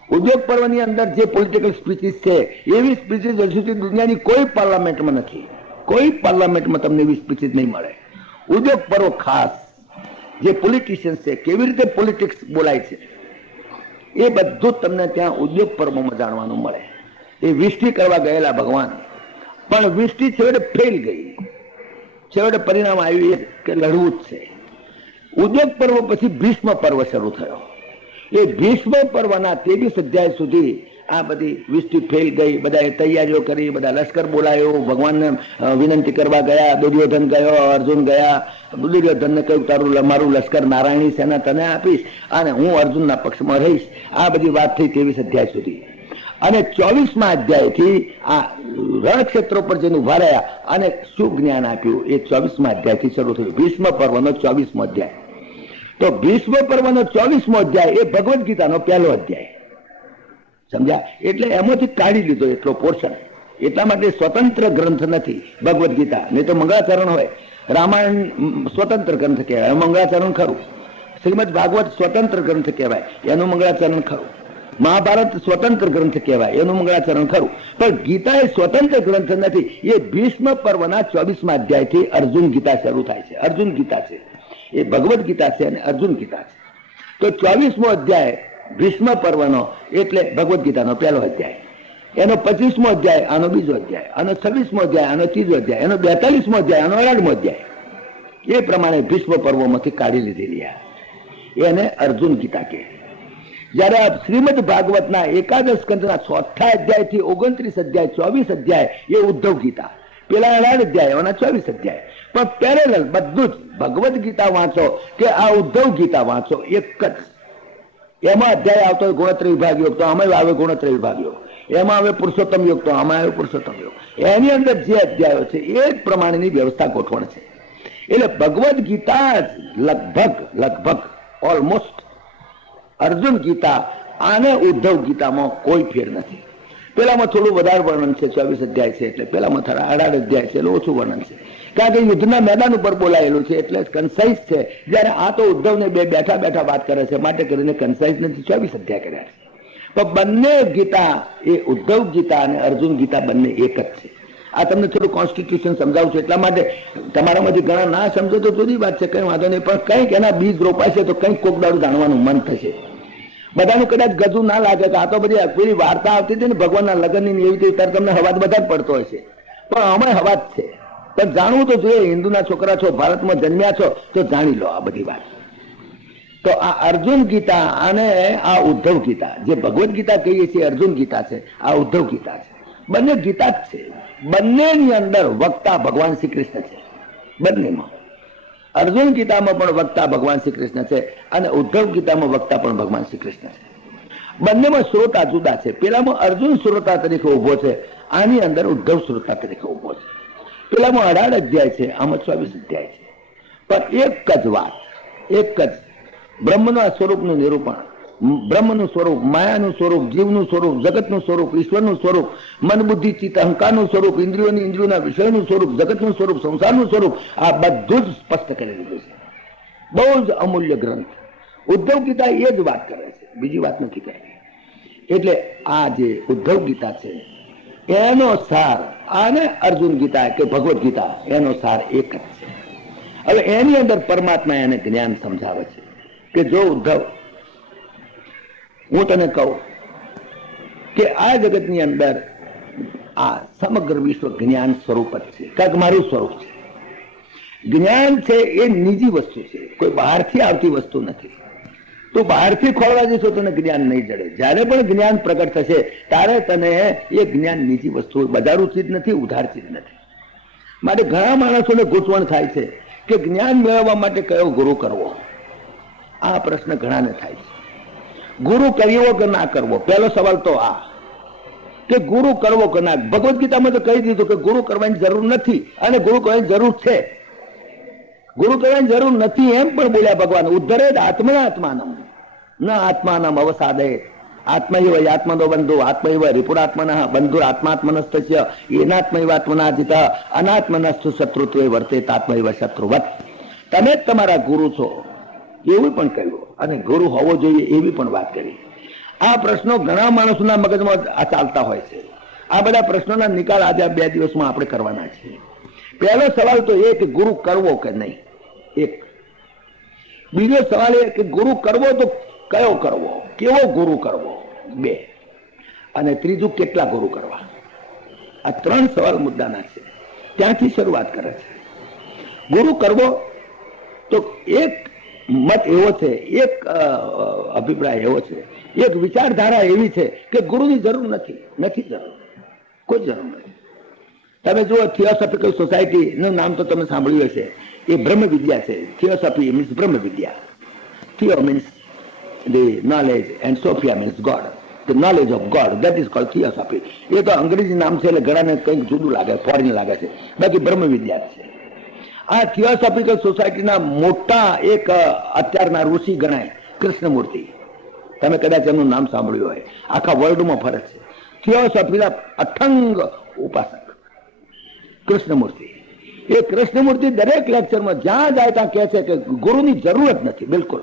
ઉદ્યોગ પર્વની અંદર જે પોલિટિકલ સ્પીચીસ છે, એવી સ્પીચીસ હજુ સુધી દુનિયાની કોઈ પાર્લામેન્ટમાં નથી. કોઈ પાર્લામેન્ટમાં તમને એવી સ્પીચીસ નહીં મળે. ઉદ્યોગ પર્વ ખાસ જે પોલિટિશિયન્સ છે, કેવી રીતે પોલિટિક્સ બોલાય છે, એ બધું તમને ત્યાં ઉદ્યોગ પર્વમાં જાણવાનું મળે. એ વિષ્ટિ કરવા ગયેલા ભગવાન, પણ વિષ્ટિ છેવટે ફેલ ગઈ. છેવટે પરિણામ આવ્યું કે લડવું જ છે. ઉદ્યોગ પર્વ પછી ભીષ્મ પર્વ શરૂ થયો. એ ભીષ્મ પર્વના 23 અધ્યાય સુધી આ બધી વિષ્ટિ ફેલ ગઈ. બધાએ તૈયારીઓ કરી, બધા લશ્કર બોલાયો, ભગવાનને વિનંતી કરવા ગયા. દુર્યોધન ગયો, અર્જુન ગયા. દુર્યોધનને કહ્યું તારું મારું લશ્કર નારાયણી સેના તને આપીશ અને હું અર્જુનના પક્ષમાં રહીશ. આ બધી વાત થઈ 23 અધ્યાય સુધી. અને 24મા અધ્યાયથી આ રણક્ષેત્રો પર જઈને ઉભા રહ્યા અને શું જ્ઞાન આપ્યું, એ 24મા અધ્યાયથી શરૂ થયું. ભીષ્મ પર્વનો 24મો અધ્યાય. તો ભીષ્મ પર્વનો 24મો અધ્યાય એ ભગવદ્ ગીતાનો પહેલો અધ્યાય. સમજ્યા? એટલે એમાંથી કાઢી લીધો એટલો પોર્શન. એટલા માટે સ્વતંત્ર ગ્રંથ નથી ભગવદ્ ગીતા. નહીં તો મંગળાચરણ હોય. રામાયણ સ્વતંત્ર ગ્રંથ કહેવાય, મંગળાચરણ ખરું. શ્રીમદ ભાગવત સ્વતંત્ર ગ્રંથ કહેવાય, એનું મંગળાચરણ ખરું. મહાભારત સ્વતંત્ર ગ્રંથ કહેવાય, એનું મંગળાચરણ ખરું. પણ ગીતા એ સ્વતંત્ર ગ્રંથ નથી. એ ભીષ્મ પર્વના 24મા અધ્યાયથી અર્જુન ગીતા શરૂ થાય છે. અર્જુન ગીતા છે એ ભગવદ્ ગીતા છે અને અર્જુન ગીતા છે. તો 24મો અધ્યાય ભીષ્મ પર્વનો એટલે ભગવદ્ ગીતાનો પહેલો અધ્યાય. એનો 25મો અધ્યાય આનો બીજો અધ્યાય, આનો 26મો અધ્યાય આનો ત્રીજો અધ્યાય, એનો 42મો અધ્યાય આનો 18મો અધ્યાય. એ પ્રમાણે ભીષ્મ પર્વોમાંથી કાઢી લીધેલી એને અર્જુન ગીતા કહે. જયારે શ્રીમદ ભાગવતના એકાદશ સ્કંદના 6થા અધ્યાયથી 29 અધ્યાય, 24 અધ્યાય એ ઉદ્ધવ ગીતા. પેલા 18 અધ્યાય, એના 24 અધ્યાય. પણ પેરેલલ બધું જ ભગવદ્ ગીતા વાંચો કે આ ઉદ્ધવ ગીતા વાંચો, એક જ. એમાં અધ્યાય આવતો હોય ગુણત્રય વિભાગ યોગ, તો આમાં આવે ગુણત્રય વિભાગ યોગ. એમાં આવે પુરુષોત્તમ યોગ, તો આમાં આવે પુરુષોત્તમ યોગ. એની અંદર જે અધ્યાયો છે એ જ પ્રમાણેની વ્યવસ્થા ગોઠવણ છે. એટલે ભગવદ્ ગીતા લગભગ ઓલમોસ્ટ અર્જુન ગીતા અને ઉદ્ધવ ગીતામાં કોઈ ફેર નથી. પેલામાં થોડું વધારે વર્ણન છે, 24 અધ્યાય છે એટલે પેલામાં 18 અધ્યાય છે એટલે ઓછું વર્ણન છે. કારણ કે યુદ્ધના મેદાન ઉપર બોલાયેલું છે એટલે કન્સાઇઝ છે. જયારે આ તો ઉદ્ધવને બેઠા બેઠા વાત કરે છે, માટે કરીને કન્સાઇઝ નથી 24 અધ્યાય કર્યા છે. પણ બંને ગીતા એ ઉદ્ધવ ગીતા અને અર્જુન ગીતા બંને એક જ છે. આ તમને થોડું કોન્સ્ટિટ્યુશન સમજાવું છું એટલા માટે. તમારામાંથી ઘણા ના સમજો તો જુદી વાત છે, કઈ વાંધો નહીં. પણ કંઈક એના બીજ રોપાશે તો કંઈક કોક દાડું જાણવાનું મન થશે. બધાનું કદાચ ગજુ ના લાગે કે આ તો બધી પેલી વાર્તા આવતી હતી ને ભગવાનના લગ્નની એવી રીતે, ત્યારે તમને હવાજ બધા જ પડતો હશે. પણ અમે હવાજ છે, પણ જાણવું તો જોઈએ. હિન્દુના છોકરા છો, ભારતમાં જન્મ્યા છો, તો જાણી લો આ બધી વાત. તો આ અર્જુન ગીતા અને આ ઉદ્ધવ ગીતા, જે ભગવદ્ ગીતા કહીએ છીએ અર્જુન ગીતા છે, આ ઉદ્ધવ ગીતા છે. બંને ગીતા જ છે. બંનેની અંદર વક્તા ભગવાન શ્રી કૃષ્ણ છે. બંનેમાં અર્જુન ગીતામાં પણ વક્તા ભગવાન શ્રી કૃષ્ણ છે અને ઉદ્ધવ ગીતામાં વક્તા પણ ભગવાન શ્રી કૃષ્ણ છે. બંનેમાં શ્રોતા જુદા છે. પેલામાં અર્જુન શ્રોતા તરીકે ઉભો છે, આની અંદર ઉદ્ધવ શ્રોતા તરીકે ઉભો છે. પેલામાં 18 અધ્યાય છે, આમાં 24 અધ્યાય છે. પણ એક જ વાત, એક જ બ્રહ્મના સ્વરૂપનું નિરૂપણ, બ્રહ્મનું સ્વરૂપ, માયાનું સ્વરૂપ, જીવનું સ્વરૂપ, જગતનું સ્વરૂપ, ઈશ્વરનું સ્વરૂપ, મન બુદ્ધિ ચિત્ત અહંકારનું સ્વરૂપ, ઇન્દ્રિયોના વિષયનું સ્વરૂપ, જગતનું સ્વરૂપ, સંસારનું સ્વરૂપ, આ બધું જ સ્પષ્ટ કરી દીધું છે. બહુ જ અમૂલ્ય ગ્રંથ. ઉદ્ધવ ગીતા એ જ વાત કરે છે, બીજી વાત નથી કહેતી. એટલે આ જે ઉદ્ધવ ગીતા છે એનો સાર, આને અર્જુન ગીતા કે ભગવદ ગીતા, એનો સાર એક જ છે. હવે એની અંદર પરમાત્મા એને જ્ઞાન સમજાવે છે કે જો ઉદ્ધવ, હું તને કહું કે આ જગતની અંદર આ સમગ્ર વિશ્વ જ્ઞાન સ્વરૂપ જ છે, કાંઈક મારું સ્વરૂપ છે. જ્ઞાન છે એ નિજી વસ્તુ છે, કોઈ બહારથી આવતી વસ્તુ નથી. તું બહારથી ખોળવા જઈશો તને જ્ઞાન નહીં જડે. જ્યારે પણ જ્ઞાન પ્રગટ થશે ત્યારે તને એ જ્ઞાન નિજી વસ્તુ, બજારું ચીજ નથી, ઉધાર ચીજ નથી. માટે ઘણા માણસોને ગૂંચવણ થાય છે કે જ્ઞાન મેળવવા માટે કયો ગુરુ કરવો. આ પ્રશ્ન ઘણાને થાય છે. ગુરુ કરવો કે ના કરવો, પહેલો સવાલ તો આ કે ગુરુ કરવો કે ના. ભગવદ ગીતામાં તો કહી દીધું કે ગુરુ કરવાની જરૂર નથી અને ગુરુ કરવાની જરૂર છે. ગુરુ કરવાની જરૂર નથી એમ પણ બોલ્યા ભગવાન. ઉદ્ધરેદ આત્મનાત્માનમ ન આત્માનમ અવસાદે. આત્મૈવ આત્મનો બંધુ, આત્મૈવ રિપુરાત્મનઃ બંધુર આત્માત્મનસ્તસ્ય એનાત્મૈવ આત્મનાજીત અનાત્મનસ્તુ શત્રુત્વે વર્તેત આત્મૈવ શત્રુવત. તમે જ તમારા ગુરુ છો એવું પણ કહ્યું અને ગુરુ હોવો જોઈએ એવી પણ વાત કરી. આ પ્રશ્નો ઘણા માણસોના મગજમાં ચાલતા હોય છે. આ બધા પ્રશ્નોના નિકાલ આજે 2 દિવસમાં આપણે કરવાના છે. પહેલો સવાલ તો એ કે ગુરુ કરવો કે નહીં, એક. બીજો સવાલ એ કે ગુરુ કરવો તો કયો કરવો, કેવો ગુરુ કરવો, 2. અને ત્રીજું કેટલા ગુરુ કરવા. આ 3 સવાલ મુદ્દાના છે. ત્યાંથી શરૂઆત કરે છે. ગુરુ કરવો તો એક મત એવો છે, એક અભિપ્રાય એવો છે, એક વિચારધારા એવી છે કે ગુરુની જરૂર નથી જરૂર, કોઈ જરૂર નથી. તમે જુઓ થિયોસોફિકલ સોસાયટી નું નામ તો તમે સાંભળ્યું હશે. એ બ્રહ્મ વિદ્યા છે. થિયોસોફી મીન્સ બ્રહ્મ વિદ્યા. Theo means the knowledge and sophia means God. The knowledge of God, that is called theosophy. એ તો અંગ્રેજી નામ છે એટલે ઘણાને કંઈક જુદું લાગે, ફોરેન લાગે છે. બાકી બ્રહ્મ વિદ્યા છે. આ થિયોસોફિકલ સોસાયટીના મોટા એક અત્યારના ઋષિ ગણાય કૃષ્ણમૂર્તિ. તમે કદાચ એમનું નામ સાંભળ્યું હોય. આખા વર્લ્ડમાં ફરે છે. થિયોસોફીના અથંગ ઉપાસક કૃષ્ણમૂર્તિ. એ કૃષ્ણમૂર્તિ દરેક લેક્ચરમાં જ્યાં જાય ત્યાં કહે છે કે ગુરુની જરૂર જ નથી. બિલકુલ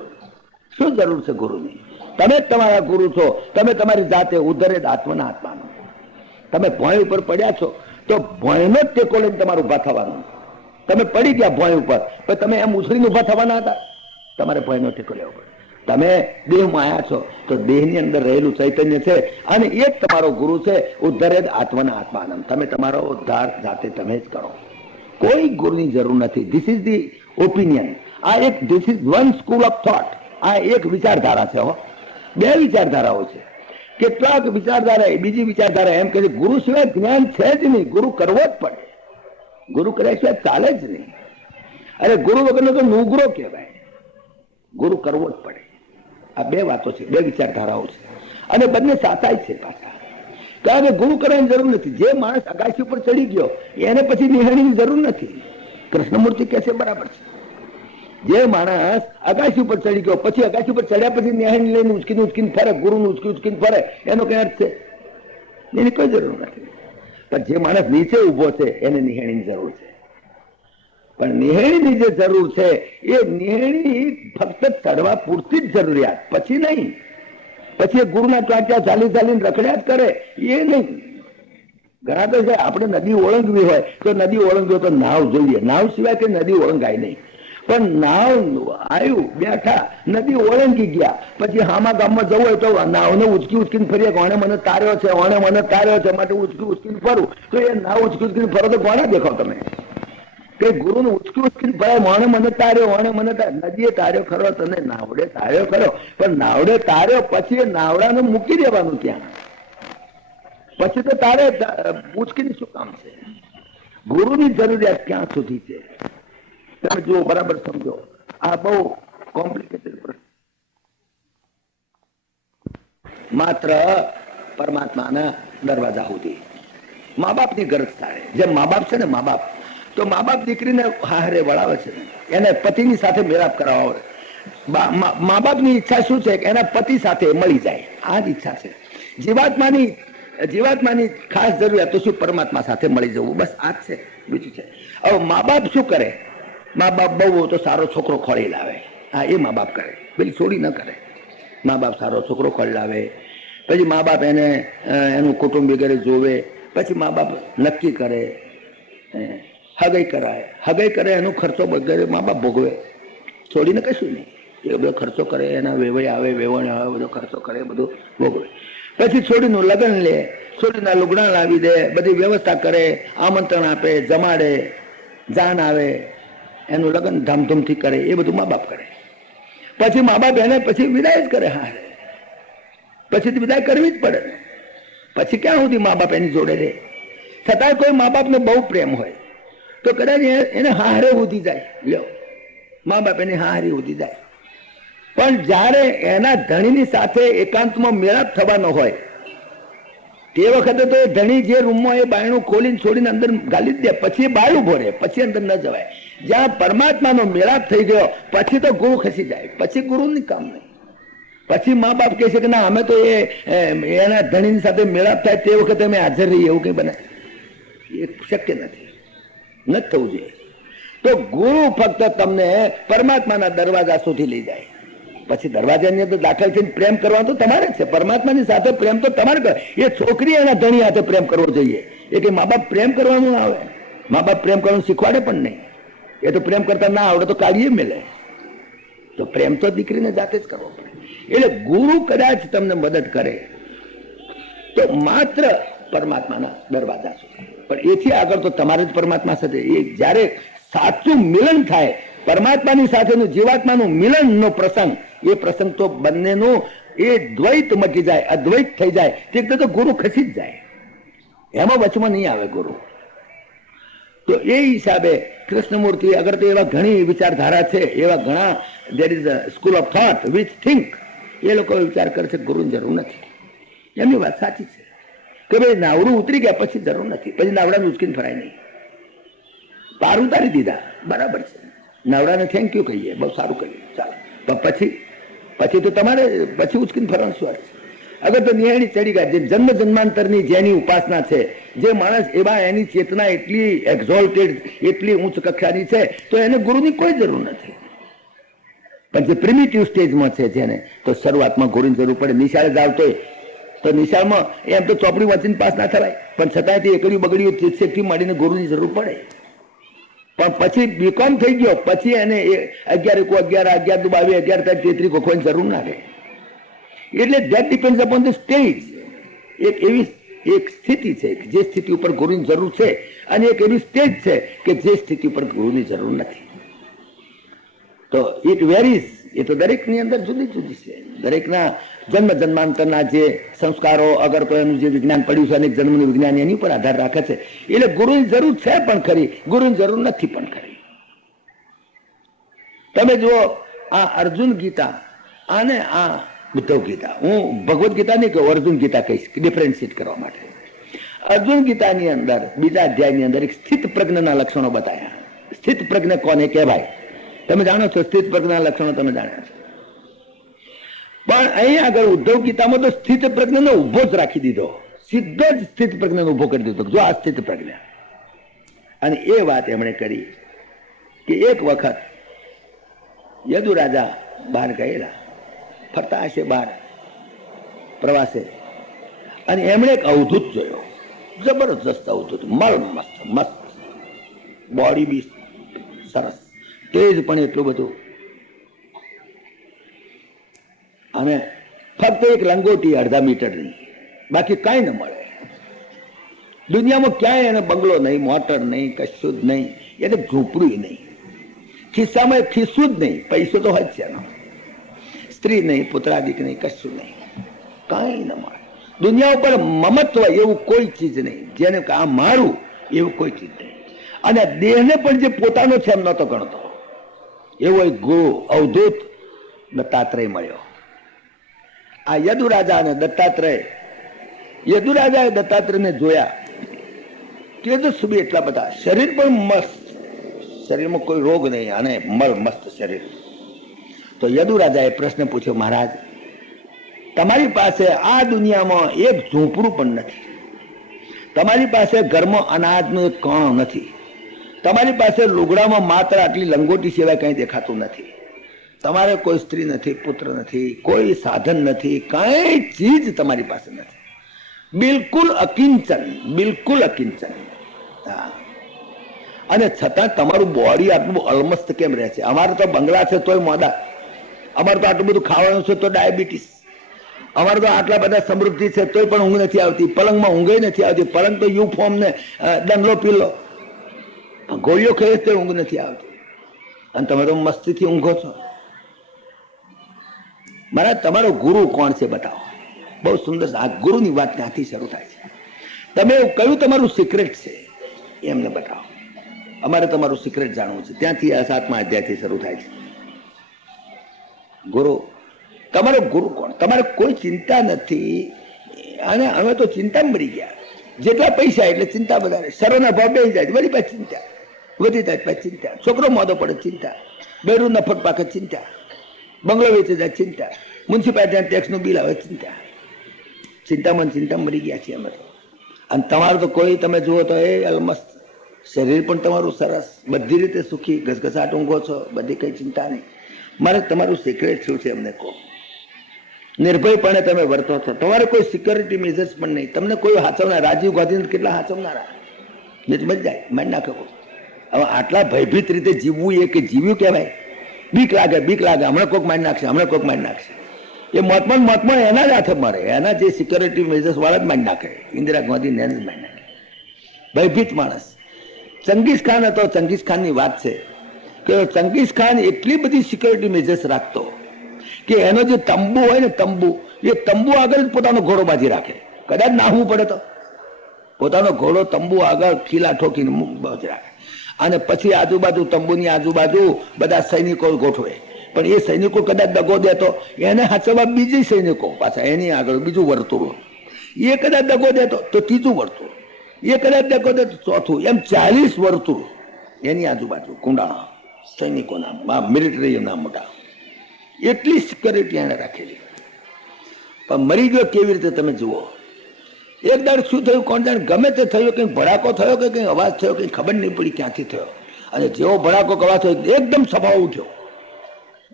શું જરૂર છે ગુરુની? તમે જ તમારા ગુરુ છો. તમે તમારી જાતે ઉદ્ધરે આત્મના આત્માનો. તમે ભોંય ઉપર પડ્યા છો તો ભોંયનો જ ટેકો લઈને તમારું ઉભા થવાનું. તમે પડી ગયા ભોંય ઉપર, પણ તમે એમ ઉછળીને ઉભા થવાના હતા. તમારે ભોંયનો ટેકો લેવો પડે. તમે દેહમાં આવ્યા છો તો દેહની અંદર રહેલું ચૈતન્ય છે અને એ જ તમારો ગુરુ છે. ઉદ્ધરેદ આત્મના આત્માનમ. તમે તમારો ઉદ્ધાર જાતે તમે જ કરો. કોઈ ગુરુની જરૂર નથી. This is the opinion. આ એક this is one school of thought. આ એક વિચારધારા છે. 2 વિચારધારાઓ છે. કેટલાક વિચારધારા, બીજી વિચારધારા એમ કે ગુરુ સિવાય જ્ઞાન છે જ નહીં, ગુરુ કરવો જ પડે. ગુરુ કર્યા સિવાય ચાલે જ નહીં. અરે ગુરુ વગરનો તો નુગરો કહેવાય. ગુરુ કરવો જ પડે. આ 2 વાતો છે, 2 વિચારધારાઓ છે અને બંને સાચાઈ છે પાછા. કારણ કે ગુરુ કરવાની જરૂર નથી. જે માણસ અગાશી ઉપર ચડી ગયો એને પછી નિહાળીની જરૂર નથી. કૃષ્ણમૂર્તિ કહે છે બરાબર છે. જે માણસ અગાશી ઉપર ચડી ગયો પછી અગાશી ઉપર ચડ્યા પછી નિહાળી લઈને ઉચકીને ફરે, ગુરુનું ઉચકીને ફરે, એનો કઈ અર્થ છે? એની કોઈ જરૂર નથી. પણ જે માણસ નીચે ઉભો છે એને નિહાળીની જરૂર છે. પણ નિહાળીની જે જરૂર છે એ નિહાળી ફક્ત ચડવા પૂરતી જ જરૂરિયાત, પછી નહીં. પછી એ ગુરુના ત્યાં ચાલીને રખડ્યા જ કરે એ નહીં. ઘણા તો છે આપણે નદી ઓળંગવી હોય તો નદી ઓળંગવી તો નાવ જોઈએ. નાવ સિવાય કે નદી ઓળંગાય નહીં. પણ નાવ આવ્યું, બેઠા, નદી ઓળંગી ગયા, પછી હામા ગામમાં જવું હોય તો નાવને ઉચકીને ફરીએ. કોણે મને તાર્યો છે, કોણે મને તાર્યો છે, માટે ઉચકીને ફરું તો એ નાવ ઉચકીને ફરો તો કોને દેખો તમે? કે ગુરુને ઉચકીને ફરે, કોણે મને તાર્યો, કોણે મને નદીએ તાર્યો ખરો, તને નાવડે તાર્યો ખરો, પણ નાવડે તાર્યો પછી એ નાવડાને મૂકી દેવાનું ત્યાં. પછી તો તારે ઉચકીને શું કામ છે? ગુરુની જરૂરિયાત ક્યાં સુધી છે તમે જુઓ, બરાબર સમજો. આ બહુ કોમ્પ્લિકેટેડ પ્રશ્ન. માત્ર પરમાત્માના દરવાજા સુધી મા બાપની ગરજ થાય. જેમ મા બાપ છે ને, મા બાપ તો મા બાપ દીકરીને હારે વળાવે છે, એને પતિની સાથે મેળાપ કરાવે. મા બાપની ઈચ્છા શું છે કે એના પતિ સાથે મળી જાય, આ જ ઈચ્છા છે. જીવાત્માની ખાસ જરૂરિયાત તો શું? પરમાત્મા સાથે મળી જવું, બસ આ જ છે, બીજું છે. હવે મા બાપ શું કરે? મા બાપ બહુ તો સારો છોકરો ખોળી લાવે, હા એ મા બાપ કરે, પેલી છોડી ન કરે. મા બાપ સારો છોકરો ખોળી લાવે, પછી મા બાપ એને એનું કુટુંબ વગેરે જોવે, પછી મા બાપ નક્કી કરે, હગાઈ કરાય, હગાઈ કરે એનો ખર્ચો વગેરે મા બાપ ભોગવે, છોડીને કશું નહીં. એ બધો ખર્ચો કરે, એના વેવાઈ આવે, વેવણ આવે, બધો ખર્ચો કરે, બધું ભોગવે. પછી છોડીનું લગ્ન લે, છોડીના લુગડા લાવી દે, બધી વ્યવસ્થા કરે, આમંત્રણ આપે, જમાડે, જાન આવે, એનું લગ્ન ધામધૂમથી કરે, એ બધું મા બાપ કરે. પછી મા બાપ એને પછી વિદાય જ કરે. હા, પછી વિદાય કરવી જ પડે. પછી ક્યાં સુધી મા બાપ એની જોડે રહે? છતાં કોઈ મા બાપને બહુ પ્રેમ હોય તો કદાચ એને હારે ઉધી જાય, લ્યો મા બાપ એને હારી ઉધી જાય. પણ જ્યારે એના ધણીની સાથે એકાંતમાં મેળાપ થવાનો હોય તે વખતે તો એ ધણી જે રૂમમાં એ બાયણું ખોલીને છોડીને અંદર ગાલી દે, પછી એ બાયણું ભરે, પછી અંદર ન જવાય. જ્યાં પરમાત્માનો મેળાપ થઈ ગયો પછી તો ગુરુ ખસી જાય, પછી ગુરુની કામ નહીં. પછી મા બાપ કહે છે કે ના અમે તો એના ધણીની સાથે મેળાપ થાય તે વખતે અમે હાજર રહીએ, એવું કઈ બને? એ શક્ય નથી, ન થવું જોઈએ. તો ગુરુ ફક્ત તમને પરમાત્માના દરવાજા સુધી લઈ જાય. પછી દરવાજાની અંદર દાખલ થઈને પ્રેમ કરવાનો તો તમારે છે, પરમાત્માની સાથે પ્રેમ તો તમારે. એ છોકરી એના ધણી સાથે પ્રેમ કરવો જોઈએ. એ કે મા બાપ પ્રેમ કરવાનું ના આવે, મા બાપ પ્રેમ કરવાનું શીખવાડે પણ નહીં. એ તો પ્રેમ કરતા ના આવડે તો કાઢીએ મેલે. તો પ્રેમ તો દીકરીને જાતે જ કરવો પડે. એટલે ગુરુ કદાચ તમને મદદ કરે તો માત્ર પરમાત્માના દરવાજા સુધી, પણ એથી આગળ તો તમારે જ પરમાત્મા સાથે. એ જયારે સાચું મિલન થાય, પરમાત્માની સાથેનું જીવાત્માનું મિલનનો પ્રસંગ, એ પ્રસંગ તો બંનેનું એ દ્વૈત મટી જાય, અદ્વૈત થઈ જાય, તે તો ગુરુ ખસી જ જાય, એમાં વચમાં નહીં આવે ગુરુ. તો એ હિસાબે કૃષ્ણમૂર્તિ અગર તો એવા ઘણી વિચારધારા છે, એવા ઘણા there is a school of thought which think, એ લોકો વિચાર કરે છે ગુરુની જરૂર નથી. એમની વાત સાચી છે કે ભાઈ નાવડું ઉતરી ગયા પછી જરૂર નથી, પછી નાવડાને ઉચકીને ફરાય નહીં. પાર ઉતારી દીધા બરાબર છે, નાવડાને થેન્ક યુ કહીએ, બહુ સારું કર્યું, ચાલો. પણ પછી તો તમારે પછી ઉચકીને ફરવાનું શું છે? અગર તો નિહાળી ચડી ગયા, જે જન્મ જન્માંતરની જેની ઉપાસના છે, જે માણસ એવા એની ચેતના એટલી એક્ઝોલ્ટેડ, એટલી ઉચ્ચ કક્ષાની છે, તો એને ગુરુની કોઈ જરૂર નથી. પણ જે પ્રિમિટિવ સ્ટેજમાં છે જેને, તો શરૂઆતમાં ગુરુની જરૂર પડે. નિશાળે જાવ તો નિશાળમાં એમ તો ચોપડી વાંચીને પાસ ના થવાય, પણ છતાંય તે એકડી બગડી શીખથી માંડીને ગુરુની જરૂર પડે. પણ પછી બીકોમ થઈ ગયો પછી એને 11 દુ 22 11 33 કોખવાની જરૂર ના રહે. એટલે that depend upon the stage. એક એવી એક સ્થિતિ છે જે સ્થિતિ ઉપર ગુરુની જરૂર છે, અને એક એવી સ્ટેજ છે કે જે સ્થિતિ ઉપર ગુરુની જરૂર નથી. તો ઇટ વેરીઝ. એ તો દરેકની અંદર જુદી જુદી છે. દરેકના જન્મ જન્માંતરના જે સંસ્કારો, અગર તો એનું જે વિજ્ઞાન પડ્યું છે, અનેક જન્મનું વિજ્ઞાન એની ઉપર આધાર રાખે છે. એટલે ગુરુની જરૂર છે પણ ખરી, ગુરુની જરૂર નથી પણ ખરી. તમે જુઓ આ અર્જુન ગીતા અને આ ઉદ્ધવ ગીતા, હું ભગવદ્ ગીતા નહીં કહું, અર્જુન ગીતા કહીશ ડિફરન્શિએટ કરવા માટે. અર્જુન ગીતાની અંદર બીજા અધ્યાયની અંદર એક સ્થિત પ્રજ્ઞના લક્ષણો બતાવ્યા. સ્થિત પ્રજ્ઞ કોને કહેવાય તમે જાણો છો, સ્થિત પ્રજ્ઞના લક્ષણો તમે જાણ્યા છો. પણ અહીંયા આગળ ઉદ્ધવ ગીતામાં તો સ્થિત પ્રજ્ઞને ઉભો જ રાખી દીધો, સીધો જ સ્થિત પ્રજ્ઞને ઉભો કરી દીધો. જો આ સ્થિત પ્રજ્ઞા, અને એ વાત એમણે કરી કે એક વખત યદુ રાજા બહાર ગયેલા, ફરતા હશે બહાર પ્રવાસે, અને એમણે એક અવધૂત જોયો, જબરજસ્ત અવધૂત, મસ્ત બોડી બી સરસ, તેજ પણ એટલું બધું, અને ફક્ત એક લંગોટી અડધા મીટરની, બાકી કાંઈ ન મળે દુનિયામાં. ક્યાંય એને બંગલો નહીં, મોટર નહીં, કશું જ નહીં, એને ઝૂંપડું નહીં, ખિસ્સામાં ખિસ્સું જ નહીં, પૈસો તો હોય જ છે એનો, સ્ત્રી નહીં, પુત્રાદિક નહીં, કશું નહીં, કાંઈ ન મળે. દુનિયા ઉપર મમત્વ એવું કોઈ ચીજ નહીં, જેને આ મારું એવું કોઈ ચીજ નહીં. અને દેહને પણ જે પોતાનો છે એમ નહોતો ગણતો. એવો એક ગુરુ અવધૂત દત્તાત્રેય મળ્યો. આ યદુરાજા અને દત્તાત્રેય, યદુરાજાએ દત્તાત્રેયને જોયા, તેજસ્વી એટલા બધા, શરીર પણ મસ્ત, શરીરમાં કોઈ રોગ નહીં અને મસ્ત શરીર. તો યદુરાજાએ પ્રશ્ન પૂછ્યો, મહારાજ તમારી પાસે આ દુનિયામાં એક ઝૂંપડું પણ નથી, તમારી પાસે ઘરમાં અનાજનું એક કણ નથી, તમારી પાસે લુગડામાં માત્ર આટલી લંગોટી સિવાય કંઈ દેખાતું નથી, તમારે કોઈ સ્ત્રી નથી, પુત્ર નથી, કોઈ સાધન નથી, કઈ ચીજ તમારી પાસે નથી, બિલકુલ અકિંચન, બિલકુલ અકિંચન. હા, અને છતાં તમારું બોડી આટલું અલમસ્ત કેમ રહે છે? અમારે તો બંગલા છે તોય મોદા, અમારે તો આટલું બધું ખાવાનું છે તો ડાયાબિટીસ, અમારે તો આટલા બધા સમૃદ્ધિ છે તોય પણ ઊંઘ નથી આવતી, પલંગમાં ઊંઘે નથી આવતી, પલંગ તો યુ ફોર્મ ને ડંગલો પીલો ગોળીઓ ખાઈ તો ઊંઘ નથી આવતી, અને તમે તો મસ્તીથી ઊંઘો છો. મારા તમારો ગુરુ કોણ છે બતાવો. બહુ સુંદર. આ ગુરુની વાત ત્યાંથી શરૂ થાય છે. તમે કયું તમારું સિક્રેટ છે એમને બતાવો. અમારે તમારું સિક્રેટ જાણવું છે. ત્યાંથી આ 7મા અધ્યાયથી શરૂ થાય છે. ગુરુ, તમારો ગુરુ કોણ? તમારે કોઈ ચિંતા નથી, અને અમે તો ચિંતા મરી ગયા. જેટલા પૈસા એટલે ચિંતા વધારે, સરોના ભાવ બેસી જાય વળી પાછી ચિંતા વધી જાય, પાછી ચિંતા, છોકરો મોદો પડે ચિંતા, બેરું નફટ પાકે ચિંતા, બંગલો વેચી જાય ચિંતા, મ્યુનિસિપાલિટી ટેક્સનું બિલ આવે ચિંતા. ચિંતામાં મરી ગયા છીએ અમે તો. અને તમારું તો કોઈ, તમે જુઓ તો એ અલમસ્ત શરીર પણ તમારું સરસ, બધી રીતે સુખી, ઘસઘસાટ ઊંઘો છો, બધી કઈ ચિંતા નહીં. મારે તમારું સિક્રેટ શું છે અમને કહો. નિર્ભયપણે તમે વર્તો છો, તમારે કોઈ સિક્યોરિટી મેજર્સ પણ નહીં, તમને કોઈ હાચવનાર, રાજીવ ગાંધી કેટલા હાચવનારા, મરી જાય, મારી નાખે. હવે આટલા ભયભીત રીતે જીવવું એ કે જીવ્યું કહેવાય? બીક લાગે, હમણાં કોઈક મારી નાખશે, એ મતમાં એના જ હાથે મરે, એના જે સિક્યોરિટી મેજર્સ વાળા જ મારી નાખે. ઇન્દિરા ગાંધી ને જ મારી નાખે, ભયભીત માણસ. ચંગીઝ ખાન હતો, ચંગીઝ ખાનની વાત છે કે ચંગીઝ ખાન એટલી બધી સિક્યોરિટી મેજર્સ રાખતો કે એનો જે તંબુ હોય ને, એ તંબુ આગળ જ પોતાનો ઘોડો બાજી રાખે. કદાચ નાહવું પડે તો પોતાનો ઘોડો તંબુ આગળ ખીલા ઠોકીને બાજી રાખે, અને પછી આજુબાજુ, તંબુની આજુબાજુ બધા સૈનિકો ગોઠવે. પણ એ સૈનિકો કદાચ દગો દેતો, એને હાચવા બીજી સૈનિકો પાછા એની આગળ બીજું વર્તુળ, એ કદાચ દગો દેતો તો ત્રીજું વર્તુળ, એ કદાચ દગો દેતો ચોથું, એમ 40 વર્તુળ એની આજુબાજુ કુંડા સૈનિકોના, મિલિટરીના મોટા. એટલી સિક્યોરિટી એને રાખેલી. પણ મરી ગયો કેવી રીતે તમે જુઓ. એક દાડ શું થયું કોણ જાણે, ગમે તે થયું, કંઈક ભડાકો થયો કે કંઈ અવાજ થયો, કંઈ ખબર નહીં પડી ક્યાંથી થયો, અને જેવો ભડાકો અવાજ થયો એકદમ સભાવ